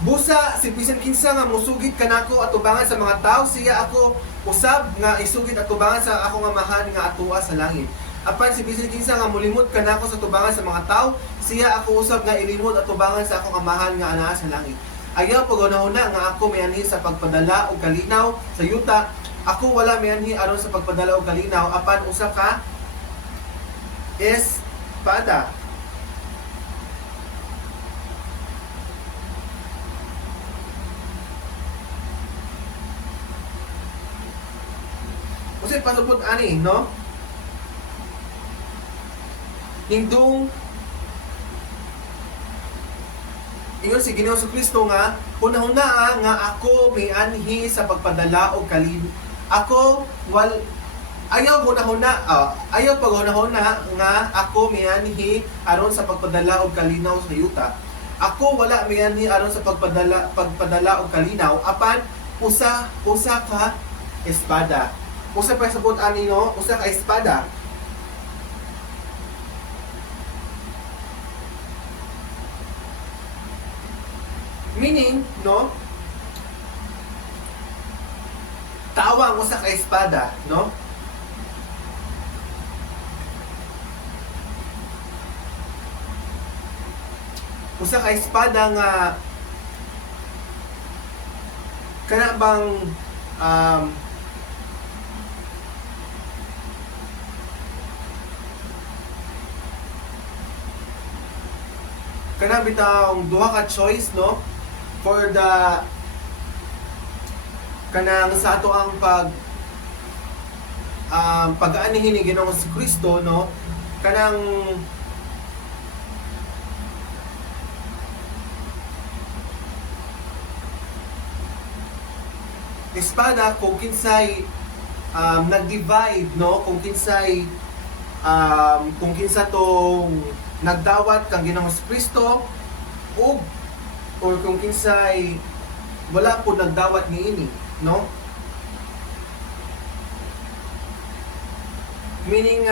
Busa si bisan kinsa nga musugid kanako atubangan sa mga tao, siya ako usab nga isugid atubangan sa akong amahan nga atua sa langit. Apan si bisan kinsa nga mulimot kanako sa tubangan sa mga tao, siya ako usab nga ilimot atubangan sa akong amahan nga anaa sa langit. Ayaw pagunahuna nga ako mianhi sa pagpadala og kalinaw sa yuta. Ako wala mianhi aron sa pagpadala og kalinaw, apan usa ka espada. Kasi pasupot ani, no? Hindong ingon si Ginoong Kristo nga hunahuna nga ako may anhi sa pagpadala og kalin. Ako ayaw paghunahuna nga ako may anhi aron sa pagpadala og kalinaw sa yuta. Ako wala may anhi aron sa pagpadala og kalinaw, apan usa ka espada. Usa pa sabot ani, no? Usa ka espada. Meaning, no? Tawang usa ka espada, no? Usa ka espada nga kana bang kana bitang duha ka choice, no, for the kanang sa ato ang pag-aanihin ni Ginoong Kristo, no, kanang espada kung kinsay nag-divide, no, kung kinsay kung kinsa tong nagdawat kang Ginoong Kristo or kung kinsay wala po nagdawat niini, no? Meaning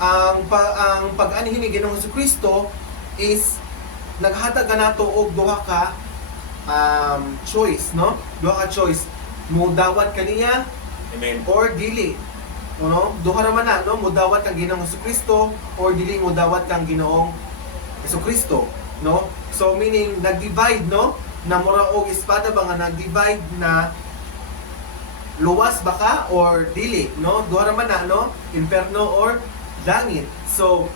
ang pag-anhin ni Ginoong Kristo is naghatag kanato og duha ka choice, no? Duha ka choice. Mudawat kaniya Amen. or dili. No? Duha naman na, no? Mudawat kang Ginoong Kristo or dili mudawat kang Ginoong Kristo, no? So meaning nag-divide, no? Na mura og espada ba nga nag-divide na luwas ba ka or dili, no? Duha naman na, no? Inferno or langit. So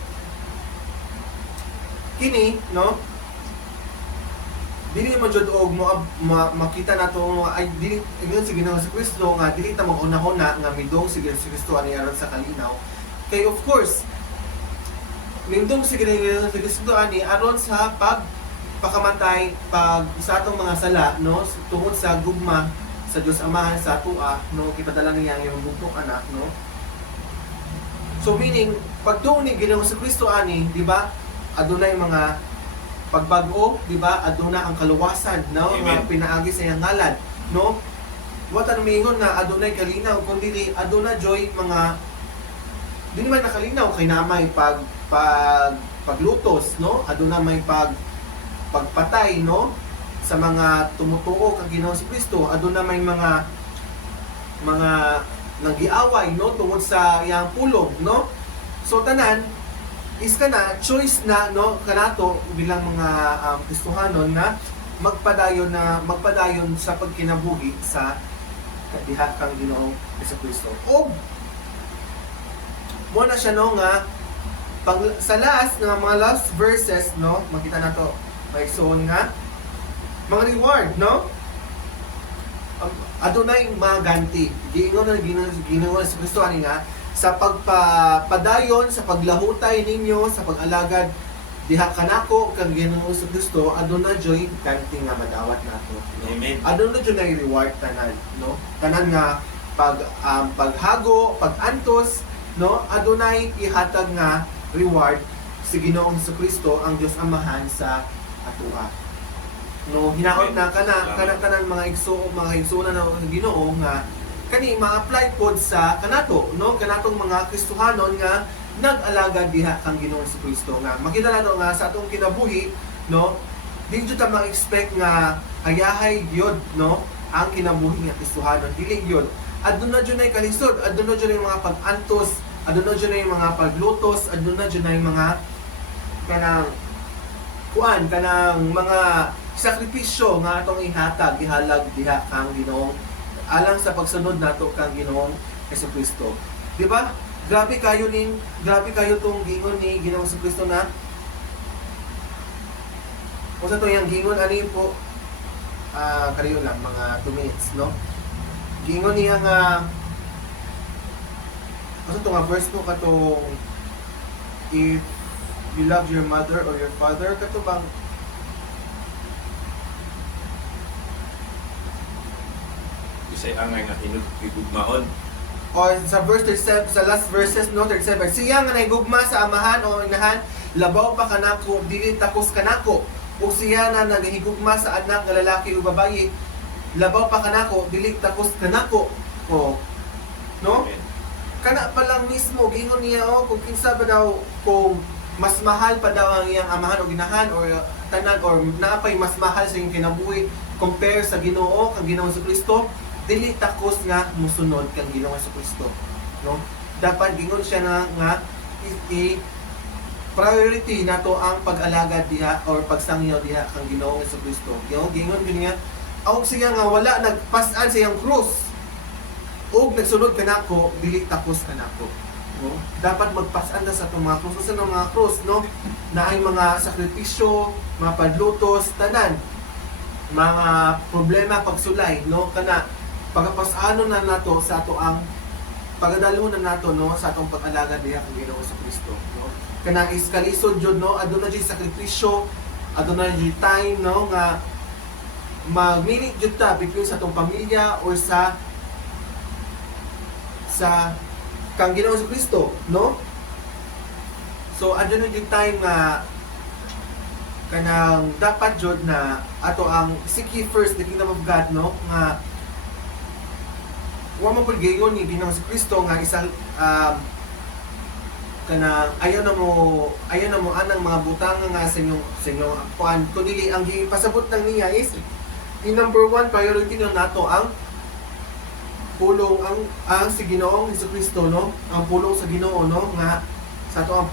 kini, no? Dili man jud og makita nato ay dili ingon si Ginoong Kristo nga dili ta maghuna-huna nga midong si Ginoong Kristo ani aron sa kalinaw. Kay of course mindong si Ginoong Kristo ani aron sa pagpakamatay sa atong mga sala, no, tungod sa gugma sa Dios Amahan sa atua, no, ipadala niya ang iyang bugtong anak, no. So meaning pagtuon ni Ginoong Kristo ani, di ba, adunay mga pagbago, di ba, aduna ang kaluwasan, no, Amen. mga pinaagi sa iyang ngalan, no. Watan mingon na adunay kalinaw kundi aduna joy mga di naman nakalinaw kay namay paglutos, no, aduna may pagpatay, no, sa mga tumutuo kang Ginoong Kristo, aduna may mga nagiaway, no, tungod sa iyang pulong, no. So tanan is kana choice na, no, kanato bilang mga Kristohanon na magpadayon sa pagkinabuhi sa diha kang Ginoong Kristo. O mo na siya, no, nga sa last verses, no, makita na to may soon nga mga reward, no, adunay maganti giingon na Ginoong Kristo ani nga sa pagpadayon sa paglahutay ninyo sa pag-alagad diha kanako kang Ginoong Kristo, aduna joy ganti nga madawat nato, no? Amen. Aduna joy na reward tanan, no, tanan nga paghago, pagantos, no, adunay ihatag nga reward si Ginoong Kristo ang Dios Amahan sa atua. no hinaot na Salamat. kanang mga igsoon na Ginoo nga kani ma-apply pod sa kanato no kanatong mga Kristohanon nga nag-alagad diha kang Ginoo Jesucristo nga makita nato nga sa atong kinabuhi no di jud ta ma-expect nga ayahay gyud no ang kinabuhi nga Kristohanon dili gyud adto na jud nay kalisod adto na jud nay mga pag-antos adto na jud nay mga paglutos adto na jud nay mga kanang mga sakripisyo nga atong ihatag ihalag diha kang Ginoong alang sa pagsunod nato kang Ginoong Jesucristo. Di ba? Grabe kayo tong gingon ni Ginoong Jesucristo na kung sa to yung gingon ani po kariyo lang mga 2 minutes no. Gingon niya nga ano to nga verse ko katong if you love your mother or your father kato bang Isa'y angay nga hinugmahon. o sa verse 37, sa last verses no 37 siya nga naigugma sa amahan o inahan labaw pa kanako dili takos kanako ug siya na nagahigugma sa anak nga lalaki o babayi labaw pa kanako dili takos kanako o no Amen. kana pa lang mismo gingon niya kung kinsa ba daw kung mas mahal pa daw ang iyang amahan o ginahan or tanan or naapay mas mahal sa iyang kinabuhi compare sa Ginoo kang Ginoong Jesucristo dili takos nga musunod kang Ginoong Jesucristo no dapat gingon siya nga priority nato ang pag-alagad diha or pagsangyaw diha kang Ginoong Jesucristo gingon niya og siya nga wala nagpas-an sa iyang krus ug nagsunod kanako dili takos kanako no dapat magpas-an sa atong mga krus sa mga krus no naay mga sakripisyo mga padlutos tanan mga problema pagsulay no kana pagpasano na nato sa ato ang pagadalo na nato no sa atong pag-alagad diha kang Ginoo sa Kristo no kana is kalisod jud no aduna jud sakripisyo aduna jud time no nga magminit jud ta between sa atong pamilya or sa kang Ginoo sa Kristo no so aduna jud time nga kanang dapat jud na ato ang seek ye first the kingdom of God no nga wa man pud gingon ni Ginoong Kristo nga isang kanang ayaw na mo anang mga butang nga sa inyong kuan kundi ang gipasabot nang niya is yung number 1 priority na nato ang pulong ang si Ginoong Jesucristo no ang pulong sa Ginoo no nga sa ato ang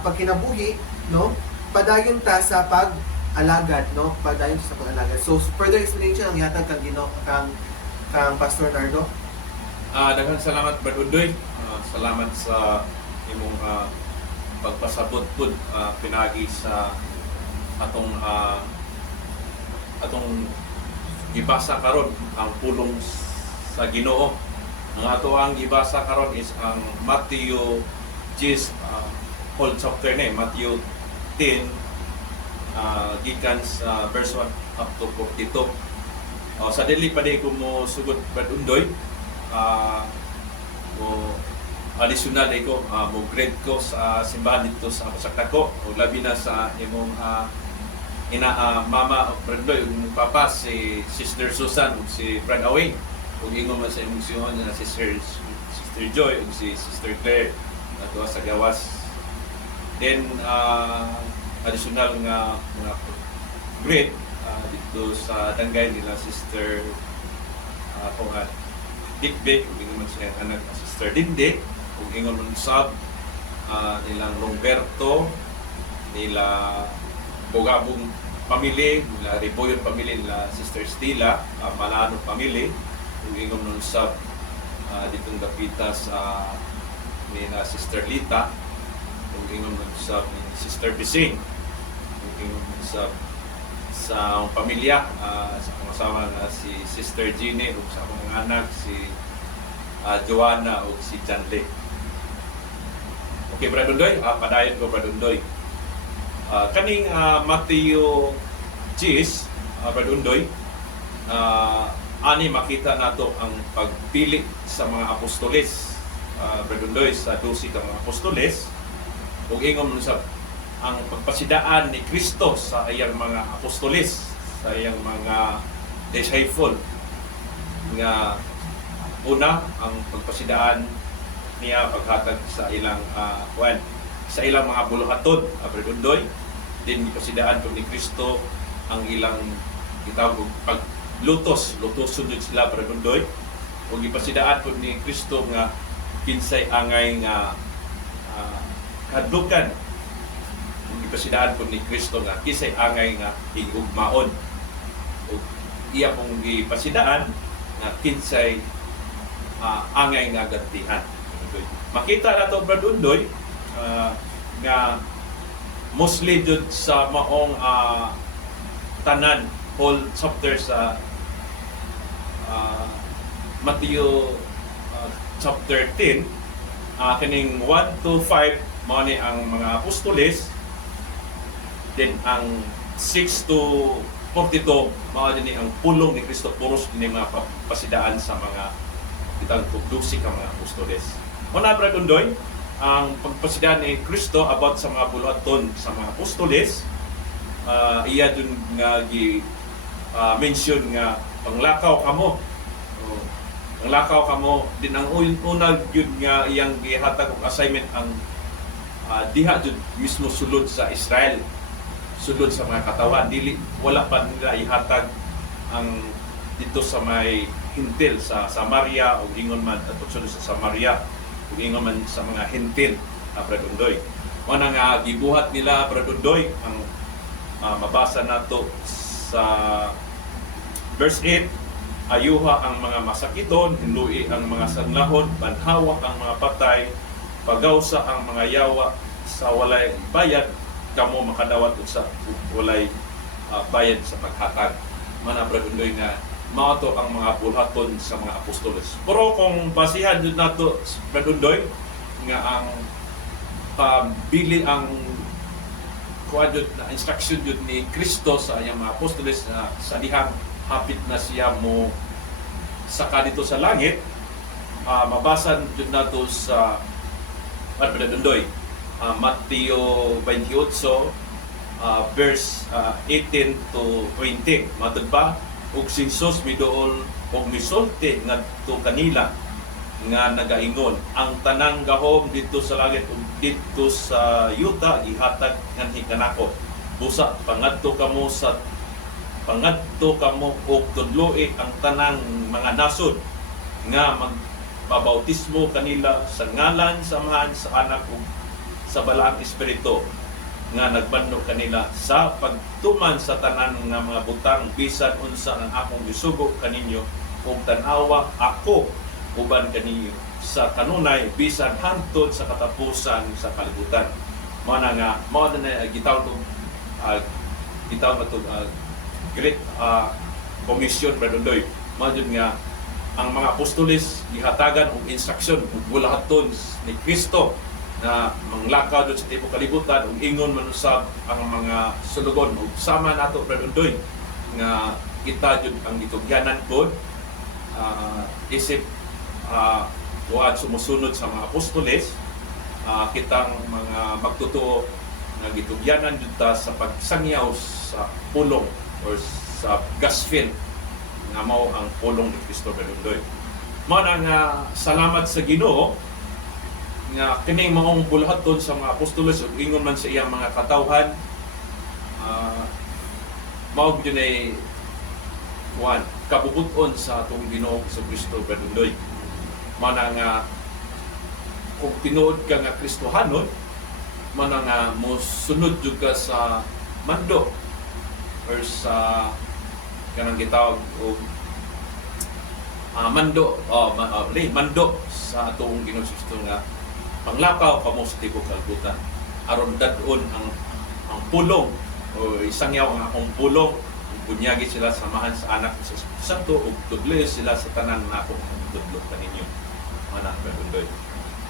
pagkinabuhi no padayon ta sa pag-alagad no padayon sa pag-alagad so further explanation ang ihatag kang Ginoo kang Pastor Nardo. Daghang salamat Brad Undoy. Salamat sa imong pagpasabot pud pinagi sa atong gibasa karon ang pulong sa Ginoo. Ang ato ang gibasa karon is ang Matthew 10 whole chapter ni Matthew 10 gikan sa verse 1 up to 42. Sa dili pa di ko mo sugot Brad Undoy. Mo additional ko mo grade ko sa simbahan dito sa Sakako o labi na sa imong mama of Brad Undoy ug papa si Sister Susan ug si Brad Awing ug ingon man sa imong siyon na Sister Joy ug si Sister Claire ato sa gawas then additional nga mga grade dito sa Dangay nila Sister Pongat Dikbek, ug ingon man siya anak na Sister Dinde, ug ingon man sab nilang Roberto, nila Bogabong family, nila Riboyon family, nila Sister Stila, Malano family, ug ingon man sab ditong dapita sa nila Sister Lita, ug ingon man sab ni Sister Bising, ug ingon man sab sa pamilya sa kasama na si Sister Jeannie ug sa akong mga anak si Joanna ug si Janle. Okay, Brad Undoy, padayon ko Brad Undoy. Kaning Matthew 10 Brad Undoy, ani makita nato ang pagpili sa mga apostoles. Brad Undoy, sa 12 ka mga apostoles ug ingon man sa ang pagpasidaan ni Kristo sa iyang mga apostoles sa iyang mga disciple nga una ang pagpasidaan niya paghatag sa ilang sa ilang mga buluhaton Brad din gipasidaan po ni Kristo ang ilang gitawag og lutoson jud sila Brad ug gipasidaan po ni Kristo nga kinsay angay nga kadlukan gipasidaan po ni Kristo nga kinsay angay nga higugmaon ug iya pong gipasidaan nga kinsay angay nga gantihan. Makita na to Brad Undoy nga mostly jud sa maong tanan whole chapter sa Matthew chapter 10 kining 1 to 5 mao ni ang mga apostoles, then ang 6 to 42 mao din ang pulong ni Kristo, puros din mga pasidaan sa mga kitang tugdusi ka mga apostoles. Una Brad Undoy, ang pagpasidaan ni Kristo about sa mga buluhaton sa mga apostoles, iya dun nga mention nga panglakaw kamo. Panglakaw kamo din ang una yun nga iyang gihatag og assignment ang diha jud mismo sulod sa Israel, sulod sa mga katawan, dili wala pa nila ihatag ang dito sa may hintil sa Samaria o ingon man at sulod sa Samaria o ingon man sa mga hintil Brad Undoy. Mo nga gibuhat nila Brad Undoy ang mabasa nato sa verse 8, ayuha ang mga masakiton, hinlui ang mga sanlahon, banhawak ang mga patay, pagawsa ang mga yawa, sa walay bayad kamo makadawat sa walay bayad sa paghatag. Mana Brad Undoy nga mao to ang mga bulhaton sa mga apostoles. Pero kung basihan jud nato Brad Undoy nga ang bili ang kuadot na instruction jud ni Kristo sa iyang mga apostoles na sa dihang hapit na siya mo saka dito sa langit, mabasan jud nato sa Brad Undoy Mateo 28 verse 18 to 20. Matod pa ug si Jesus miduol og misulti ngadto kanila nga nagaingon, ang tanang gahom dito sa langit ug dito sa yuta ihatag nganhi kanako. Busa pangadto kamo og tudloi ang tanang mga nasod nga magpabautismo kanila sa ngalan sa Amahan, sa Anak ug sa Balaang Espiritu, nga nagbanno kanila sa pagtuman sa tanan nga mga butang bisan unsa ang akong gisugo kaninyo ug tan-awa ako uban kaninyo sa kanunay bisan hangtod sa katapusan sa kalibutan. Mao na gitawag to Great Commission Brad Undoy. Mao nga ang mga apostoles gihatagan og instruction ug bulahaton ni Kristo na manglakaw doon sa tibok kalibutan ug ingon man usab ang mga sulugon ug sama nato Brad Undoy nga kita jud ang gitugyanan pod isip buhat sumusunod sa mga apostoles, kitang mga magtotoo nga gitugyanan jud ta sa pagsangyaw sa pulong or sa gospel nga mao ang pulong ni Kristo Brad Undoy. Mao nga salamat sa Ginoo nga kining maong bulahaton sa mga apostoles ug ingon man sa iyang mga katawhan, mao gyud ay kabubuton sa atong Ginoo sa Kristo Brad Undoy. Mao nga kung tinuod ka nga Kristohanon, mao nga mosunod jud ka sa mando or sa kanang gitawag og mando sa atong Ginoo Kristo nga panglakaw kamo sa tibok kalibutan aron dadon ang pulong o isangyaw ang akong pulong, bunyagi sila samahan sa Anak sa Espiritu Santo ug tudlo sila sa tanan na akong tudlo kaninyo Anak Brad Undoy.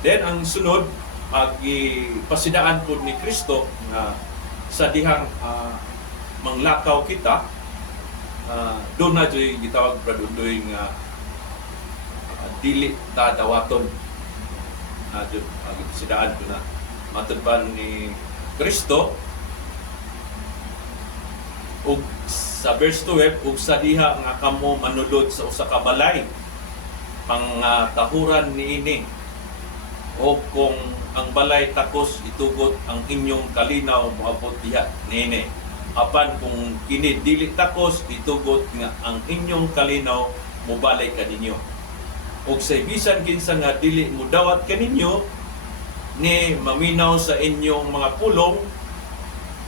Then ang sunod pasidaan po ni Kristo na sa dihang manglakaw kita, doon na dyo'y gitawag Brad Undoy nga dili ta dawaton sidaan ko na matudban ni Kristo ug sa verse 12, ug sa diha nga kamo manulod sa usa ka balay tahuran niini, o kung ang balay takos itugot ang inyong kalinaw moabot diha niini, apan kung kini dili takos itugot nga ang inyong kalinaw mobalay kaninyo, ug sa bisan kinsa nga dili mudawat kaninyo ni maminaw sa inyong mga pulong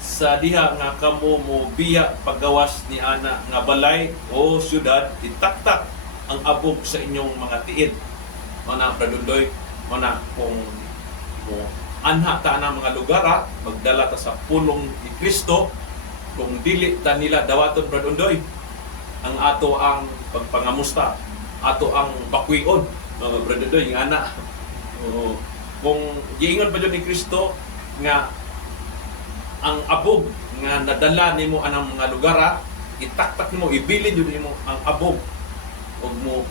sa diha nga kamo mo biya paggawas ni ana nga balay o syudad, itaktak ang abog sa inyong mga tiid. Mana pradundoy, mana kung mo anha ta na mga lugar, magdala ta sa pulong ni Kristo, kung dili ta nila dawaton pradundoy, ang ato ang pagpangamusta, ato ang bakwion, mga pradundoy, nga ana. Kung giingon pa ni Kristo nga ang abog nga nadala nimo anang mga lugar, itaktak nimo, ibilin jud nimo ang abog, ug mo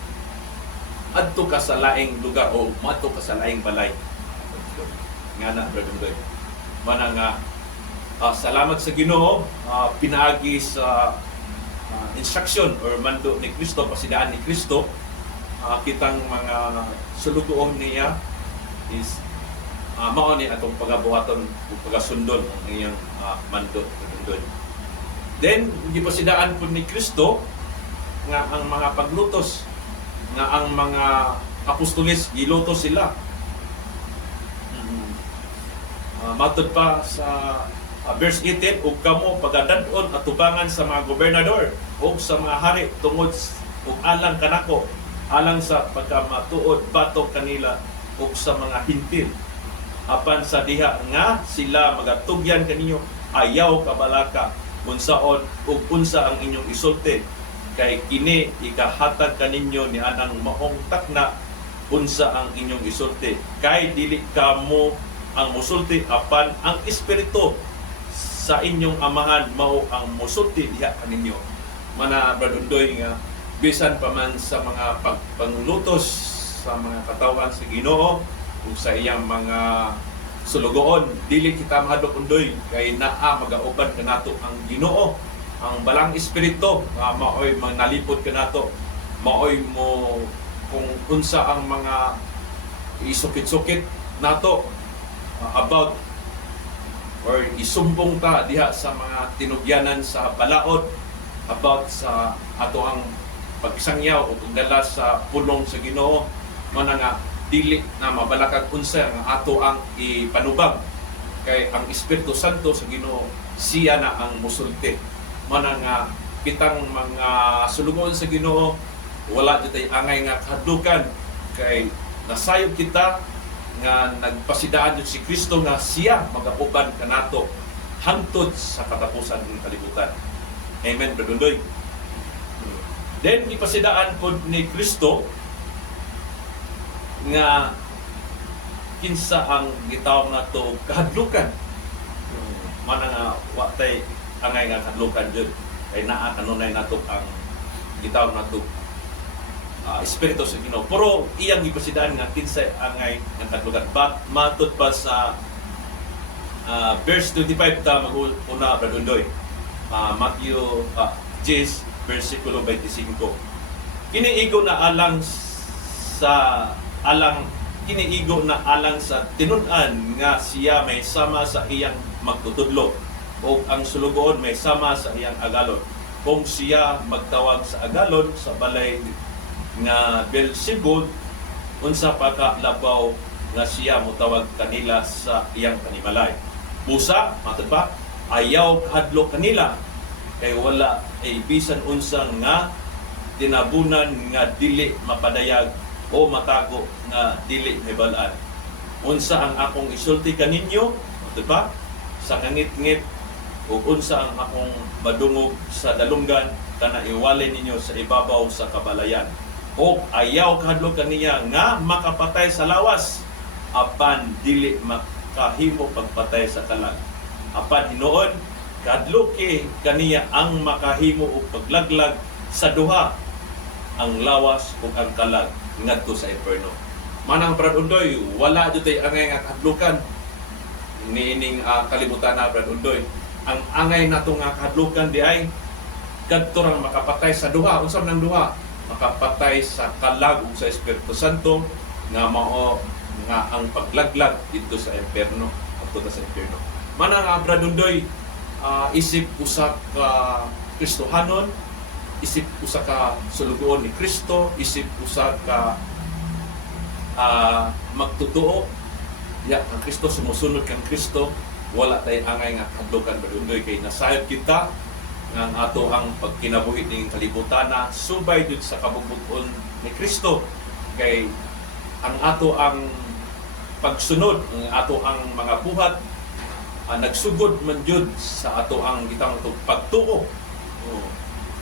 adto ka sa laing lugar o madto ka sa laing balay. Nga na, brother. Mana nga salamat sa Ginoo, pinaagi sa instruction or mando ni Kristo, pasidaan ni Kristo, kitang mga sulugoon niya is mao ni atong pagabuhaton ug pagasundol ang iyang mando. Then gipasidaan pud ni Kristo nga ang mga paglutos, nga ang mga apostoles gilutos sila. Matod pa sa verse 18, ug kamo pagadad-on atubangan sa mga gobernador ug sa mga hari tungod ug alang kanako, alang sa pagkamatuod batok kanila ug sa mga hintil, apan sa diha nga sila magatugyan kaninyo, ayaw kabalaka unsaon ug unsa ang inyong isulti, kay kini ikahatag kaninyo ni anang maong takna unsa ang inyong isulti, kay dili kamo ang musulti, apan ang espiritu sa inyong amahan mao ang musulti diha kaninyo. Mana bradundoy nga bisan pa man sa mga panglutos sa mga katawan sa Ginoo ug sa iyang mga sulugoon, dili kita mahadlok undoy kay naa magauban kanato ang Ginoo, ang balang espiritu maoy manalipod kanato, maoy mo kung unsa ang mga isukit-sukit nato about or isumbong ta diha sa mga tinugyanan sa balaod about sa ato ang pagsangyaw o pagdala sa pulong sa Ginoo, mana nga dili na mabalakag unsa nga ato ang ipanubag, kay ang Espiritu Santo sa Ginoo siya na ang musulti. Mana nga kitang mga sulugon sa Ginoo wala ditay angay nga kahadlukan, kay nasayod kita nga nagpasidaan yun si Kristo nga siya magauban kanato hangtod sa katapusan ng kalibutan. Amen, bradundoy. Then ipasidaan po ni Kristo nga kinsa ang gitawag nato kahadlukan. Mana nga watay angay nga kahadlukan jud, kay naa kanunay nato ang gitawag nato espiritu sa Ginoo. Pero iyang gipasidaan nga kinsa angay ang kahadlukan. Matud pa sa verse 25 ta mag-una bradundoy. Matthew 10 versikulo 25. Kiniigo na alang sa tinun-an nga siya may sama sa iyang magtutudlo o ang sulugoon may sama sa iyang agalon. Kung siya magtawag sa agalon sa balay nga Beelzebul, unsa pa ka labaw nga siya mutawag kanila sa iyang panimalay. Busa, matod ba? Ayaw kahadlo kanila, kay wala ay bisan unsa nga tinabunan nga dili mapadayag o matago nga dili hibalaan. Unsa ang akong isulti kaninyo, matod ba? Sa kangit-ngit, o unsa ang akong madungog sa dalunggan, kana iwalay ninyo sa ibabaw sa kabalayan. O ayaw kahadlo kaniya nga makapatay sa lawas, apan dili makahimo pagpatay sa kalag. Apan hinoon kahadlo kaniya ang makahimo og paglaglag sa duha, ang lawas ug ang kalag ngadto sa inferno. Manang bradundoy, wala jutay angay nga kahadlukan niining kalibutan na bradundoy. Ang angay nato nga kahadlukan di ay kadto rang makapatay sa duha. Unsam nang duha? Makapatay sa kalag ug sa Espiritu Santo nga mao nga ang paglaglag dito sa impierno, adto sa impierno. Mana nga Bradundoy, isip usa ka Kristohanon, isip usa ka sulugoon ni Kristo, isip usa ka magtutuo ya kang Kristo, sumusunod kang Kristo, wala tay angay nga kadlukan Bradundoy, kay nasayod kita nga ang ato ang pagkinabuhi ning kalibutan na subay jud sa kabubud-on ni Kristo, kay ang ato ang pagsunod, ang ato ang mga buhat nagsugod man jud sa ato ang gitang pagtuo.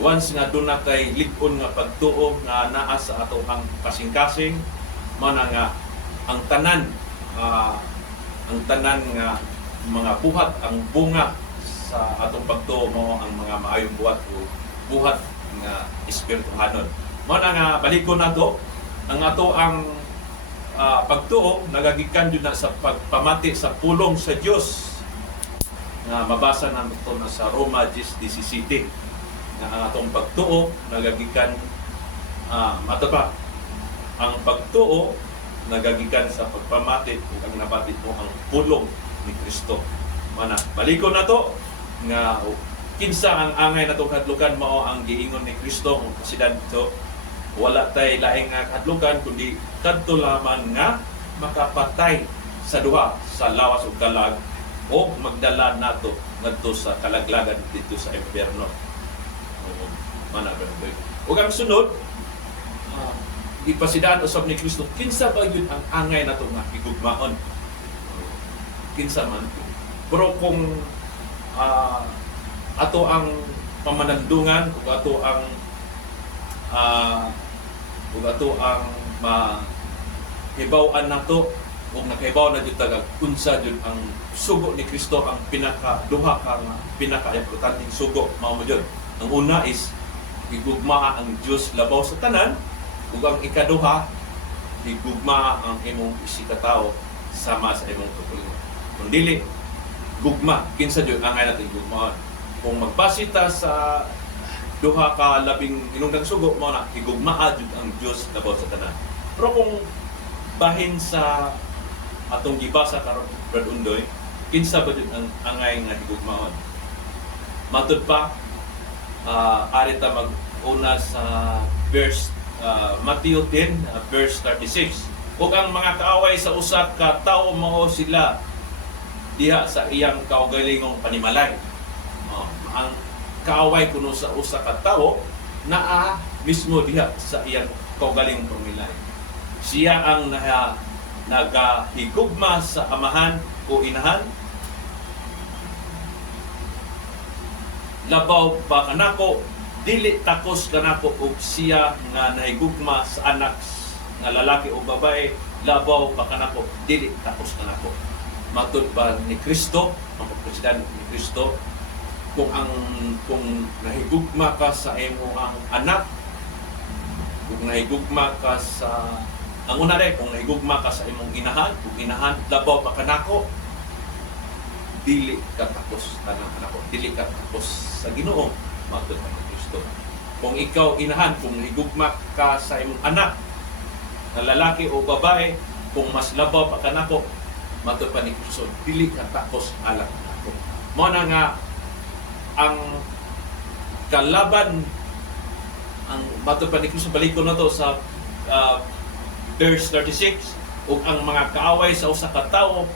Once nga doon na kay lig-on nga pagtuo nga naa sa ato ang kasing-kasing, mana nga ang tanan nga mga buhat, ang bunga sa atong pagtuo mo ang mga maayong buhat o buhat nga espirituhanon. Mana nga balikon nato ang ato ang pagtuo nagagikan jud na sa pagpamati sa pulong sa Dios nga mabasa nato na sa Roma 10:17 nga ang atong pagtuo nagagikan mato pa ang pagtuo nagagikan sa pagpamati ug ang nabatit mo ang pulong ni Kristo. Mana balikon nato nga kinsa ang angay natong hadlukan mao ang giingon ni Kristo ang presidente. Wala tay laing nga hadlukan kundi kadto lamang nga makapatay sa duha sa lawas ug kalag o magdala nato ngadto sa kalaglagan dito sa impierno. Mana Bradundoy. Ug ang sunod, ipasidaan usab ni Kristo kinsa ba yun ang angay nato nga higugmaon. Kinsa man. Pero kung ato ang pamanandungan ug ato ang mahibaw-an nato ug nakahibaw na jud tagag unsa jud ang sugo ni Kristo, ang pinaka-duha ka nga pinaka-importanteng sugo mao mo jud. Ang una is higugma ang Dios labaw sa tanan, ug ang ikaduha higugma ang imong isikatawo sama sa imong kaugalingon. Kung dili gugma, kinsa jud ang natin gugmaon. Kung magbasita sa duha ka labing inungdang sugo mo na higugmaa jud ang Dios labaw sa tanan. Pero kung bahin sa atong gibasa karon Bradundoy, kinsa ba jud ang angay nga higugmaon? Matud pa ari ta mag-una sa verse Matthew 10 verse 36. Ug ang mga kaaway sa usa ka tawo mao sila diha sa iyang kaugalingong panimalay. Ang kaaway kuno sa usa ka tawo naa mismo diha sa iyang kaugalingong panimalay. Siya ang nagahigugma sa amahan o inahan. Labaw pa kanako, dili takos kanako ug siya nga nahigugma sa anak nga lalaki o babae, labaw pa kanako, dili takos kanako. Matud pa ni Kristo, ang presidente ni Kristo, kung nahigugma ka sa imo ang anak, kung nahigugma ka sa ang una rin, kung nahigugma ka sa imong inahan, kung inahan labaw pa kanako, dili ka tapos tanang kanako, dili ka tapos sa Ginoo, matud pa ni Kristo. Kung ikaw inahan, kung nahigugma ka sa imong anak na lalaki o babae, kung mas labaw pa kanako, matud pa ni Kristo, dili ka tapos alang kanako. Mo na nga ang kalaban, ang matud pa ni Kristo, balikon na to sa verse 36, ug ang mga kaaway sa usa ka tawo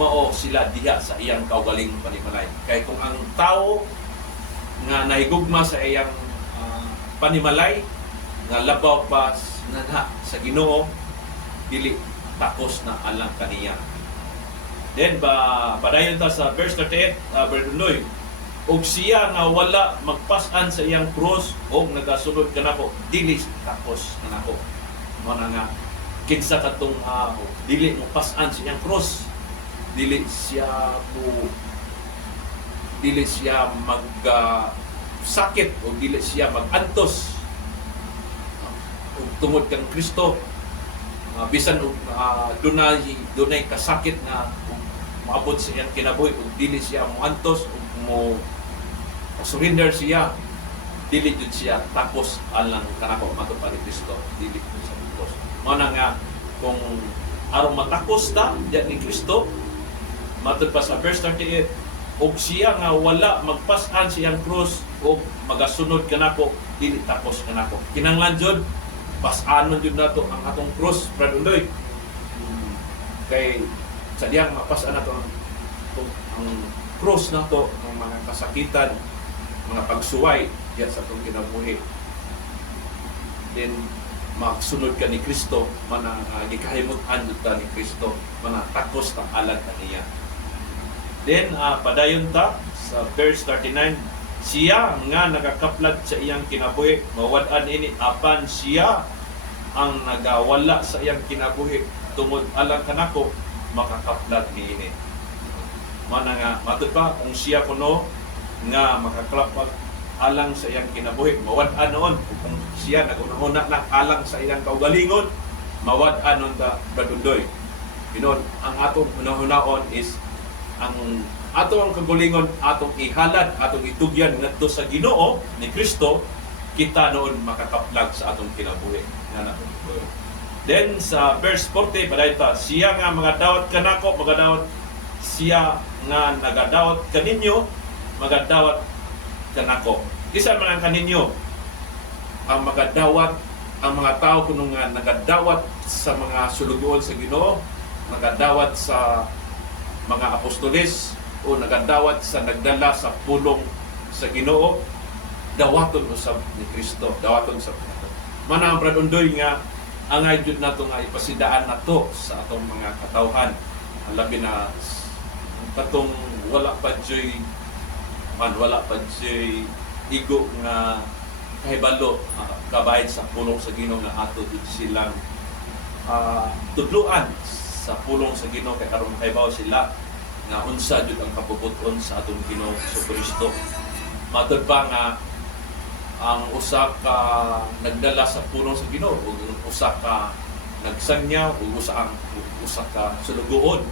mao sila diha sa iyang kaugaling panimalay. Kay kung ang tawo nga nahigugma sa iyang panimalay nga labaw pa na sa Ginoo, dili takos na alang kaniya. Then padayon ta sa verse 38, Bradundoy, ug siya nga wala magpas-an sa iyang cross o nagasunod kanako, dili takos kanako. Mo na nga kinsa katong dili mo pas-an sa iyang cross, dili siya mag sakit o dili siya magantos tungod kang Kristo. Bisan dunay kasakit na maabot sa iyang kinabuhi ug dili siya moantos ug mo surrender siya dili jud siya tapos alang kanako matupad ni Kristo, dili jud sa krus. Mao na nga kung aron matakos ta diyan ni Kristo, matud pa sa verse 38, og siya nga wala magpas-an siyang krus o magasunod kanako, dili tapos kanako. Kinahanglan jud pas-anon jud nato ang atong krus, Brad Undoy. Kay sa diyang mapas-an nato ang krus nato, ang mga kasakitan, mga pagsuway diyan sa atong kinabuhi. Then magsunod ka ni Kristo, mana gikahimutan jud ta ni Kristo, mana takos ta alag ta niya. Then padayon ta sa verse 39, siya nga nagakaplat sa iyang kinabuhi, mawad-an ini apan siya ang nagawala sa iyang kinabuhi tungod alang kanako, makakaplat niini. Mana nga matud pa kung siya kuno nga makakaplat alang sa iyang kinabuhi, mawad-an noon. Kung siya nagunahuna na alang sa iyang kaugalingon, mawad-an noon ta Badundoy. Pinon, ang atong hunahunaon is ang atong kagalingon, atong ihalad, atong itugyan ngadto sa Ginoo ni Kristo, kita noon makakaplag sa atong kinabuhi. Then sa verse 40, padayta, siya nga magadawat kanako, magadawat siya nga nagadawat kaninyo, magadawat kanako. Kisa man ang kaninyo ang magadawat, ang mga tao kuno nga nagadawat sa mga sulugoon sa Ginoo, nagadawat sa mga apostoles o nagadawat sa nagdala sa pulong sa Ginoo, dawaton usab ni Kristo, dawaton sa mana ang Brad Undoy nga angay jud nato nga ipasidaan nato sa atong mga katawhan, labi na katong wala pa joy igo nga kahibalo kabayad sa pulong sa Ginoo nga ato jud silang tudluan sa pulong sa Ginoo, kay karon kahibaw sila nga unsa jud ang kapuputon sa atong Ginoo sa Kristo. Matud pa nga ang usa ka nagdala sa pulong sa Ginoo ug usa ka nagsanya ug usa ka sulugoon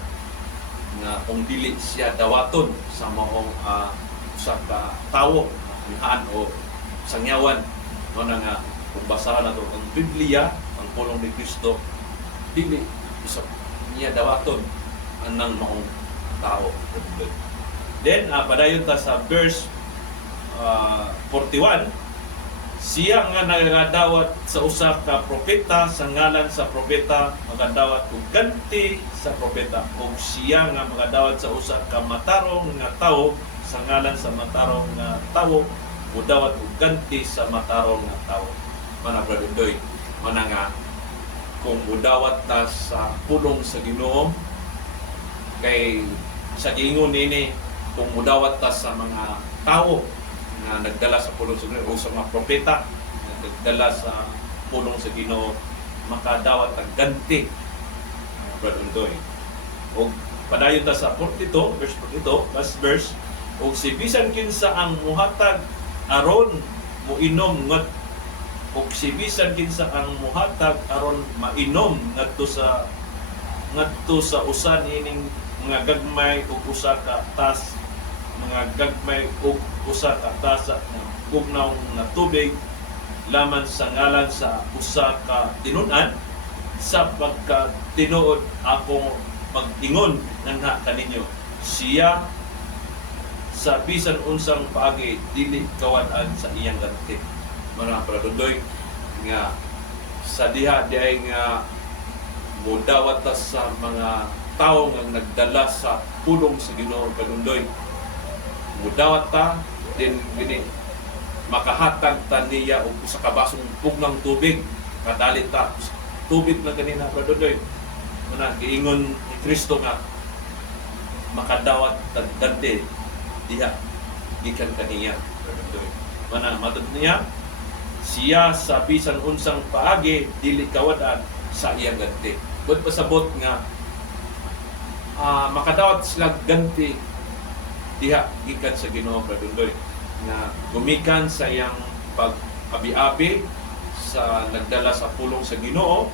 nga kung dili siya dawaton sa maong usa ka tawo anihaan o sangyawan, mo na nga kung basahan nato ang Biblia, ang pulong ni Kristo, dili usa niya dawaton anang maong tao. Then padayon ta sa verse 41, siya nga nagadawat sa usa ka propeta sa ngalan sa propeta, magadawat og ganti sa propeta, ug siya nga magadawat sa usa ka matarong nga tawo sa ngalan sa matarong nga tawo, mudawat og ganti sa matarong nga tawo. Mana Brad Undoy, mana nga kung mudawat ta sa pulong sa Ginoo, kay sa giingon nini kung mudawat ta sa mga tawo nga nagdala sa pulong sa Ginoo o sa mga propeta nga nagdala sa pulong sa Ginoo, makadawat ang ganti, Brad Undoy. O padayon ta sa 42, verse 42, last verse, o si bisan kinsa ang muhatag aron moinom ngat, o si bisan kinsa ang muhatag aron mainom ngadto sa usa nining mga gagmay ug usa ka tas, mga gagmay ug usa ka tasa ng ugnaw nga tubig laman sa ngalan sa usa ka tinun-an, sa pagkatinuod akong pag-ingon nangha kaninyo, siya sa bisan unsang paagi dili kawad-an sa iyang ganti. Mga Brad Undoy, nga sa diha diay nga mudawat ta sa mga tao nga nagdala sa pulong sa Ginoo, Brad Undoy, mudawat ta din gini makahatag ta niya og usa ka basong pugnang tubig, kadalit ta tubig na ganina Brad Undoy. Muna giingon ni Kristo nga makadawat ta dante diha gikan kaniya, Brad Undoy. Mana matud niya, siya sa bisan unsang paagi dili kawad-an sa iyang ganti. Bud pasabot nga makadawat sila ganti diha gikan sa Ginoo, Brad Undoy, na gumikan sa iyang pag-abi-abi sa nagdala sa pulong sa Ginoo,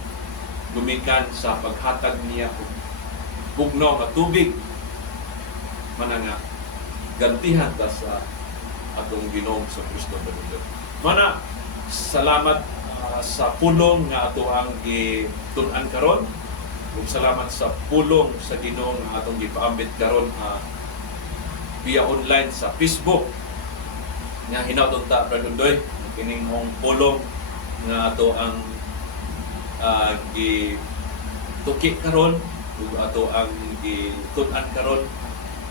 gumikan sa paghatag niya og bugnaw nga tubig, mana nga gantihan ta sa atong Ginoo sa Kristo, Brad Undoy. Mana salamat sa pulong nga ato ang gitun-an karon. Ug salamat sa pulong sa Ginoo nga atong gipaambit karon via online sa Facebook. Nga hinaut ta Brother Doy, kining mong pulong nga ato ang gituki karon ug ato ang gitun-an karon,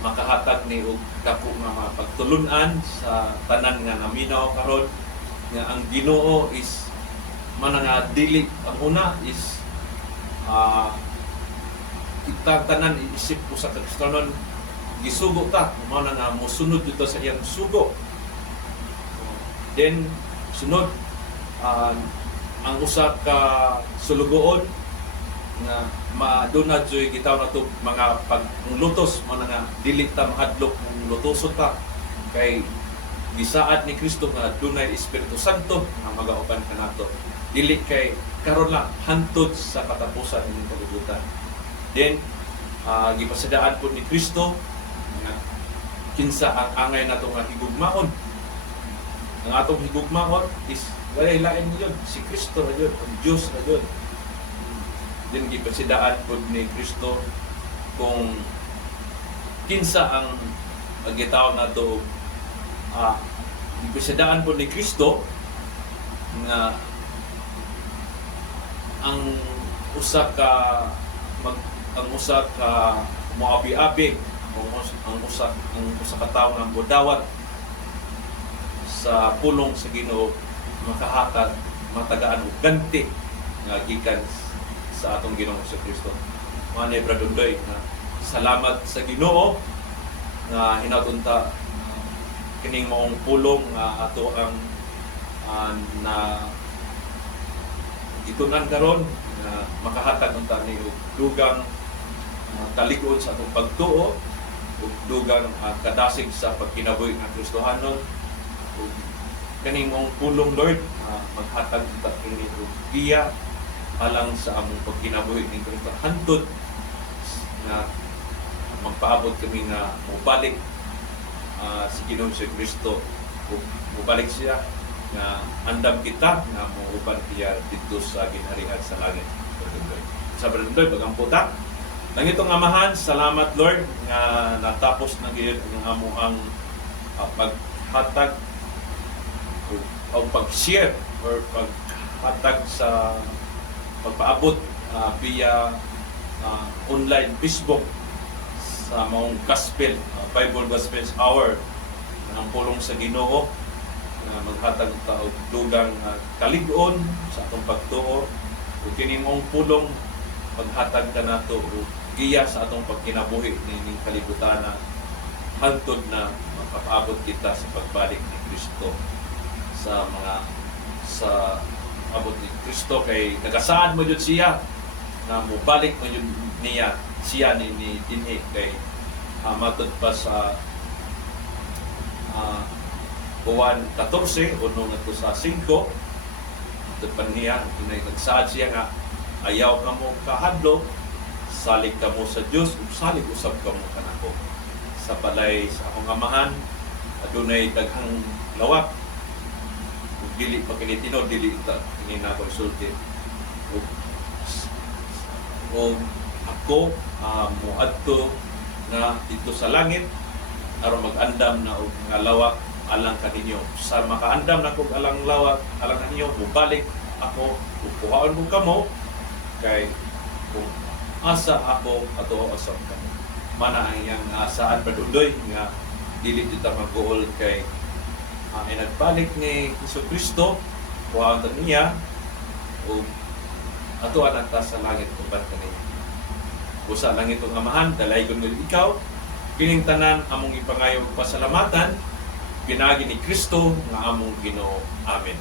makahatag ni og dako nga mga pagtulunan sa tanan nga naminaw karon nga ang Ginoo is man nga dili. Ang una is kita tanan iisip ko sa Kristonon gisugo ta mao na nga mosunod dito sa iyang sugo. Then sunod ang usa ka sulugoon nga maduna joy gitaw na to mga paglutos mo na nga dili ta mahadlok ng lutoson ta kay gisaad ni Kristo nga dunay Espiritu Santo nga magauban kanato, dili kay karon lang hantod sa katapusan ng kalibutan. Then gipasidaan po ni Kristo nga kinsa ang angay nato nga higugmaon. Ang atong higugmaon is walay lain yun, si Kristo na yun, ang Diyos na yun. Then gipasidaan po ni Kristo kung kinsa ang gitaw na to. Gipasidaan po ni Kristo nga ang usa ka moabi-abi, ang usa ka tawo nga modawat sa pulong sa Ginoo makahatag matagaan og ganti nga gikan sa atong Ginoong sa Kristo. Manay Brother Doy, salamat sa Ginoo nga hinatunta kining maong pulong nga ato ang na itunan karon nga makahatag unta ni og dugang talig-on sa atong pagtuo ug dugang kadasig sa pagkinabuhi nga Kristohanon. Ug kaning maong pulong Lord maghatag unta kini og giya alang sa among pagkinabuhi ni Kristo hantod na magpaabot kami nga mobalik si Ginoong si Kristo ug mobalik siya nga andam kita nga muuban siya dito sa ginharian sa langit. Sa Brother Doy, bagamputa nang itong amahan, salamat Lord nga natapos na gyud ang amuang paghatag o pag-share or paghatag sa pagpaabot via online Facebook sa maong gospel, Bible Gospel Hour ng pulong sa Ginoo na maghatag ta og dugang kalig-on sa atong pagtuo ug kini mong pulong paghatag kanato og giya sa atong pagkinabuhi ning kalibutan hantod na makapaabot kita sa pagbalik ni Kristo sa abot ni Kristo kay nagasaad mo jud siya na mobalik mo jud niya siya ni dinhi kay matod pa sa Juan 14 uno ngadto sa 5 matod pa niya nagsaad siya nga ayaw ka mo kahadlok, salig ka mo sa Dios ug salig usab ka mo kanako. Sa balay sa akong amahan adunay daghang lawak ug dili pa kini tinud dili ta kini na konsulti ug ako moadto na dito sa langit aron mag-andam na og nga lawak alang kaninyo. Sa makaandam na kog alang lawak alang kaninyo, mubalik ako ug kuhaon ko kamo kay kung asa ako ato asam kamo. Mana ang iyang saan Brother nga dili kita mag-goal kay ay nagbalik ni Jesucristo kuhaon ta niya ug ato anak ta sa langit uban kani. Usa lang itong amahan, dalaygon mo ikaw, kining tanan among ipangayo pasalamatan, pinagi ni Kristo nga among Ginoo. Amen.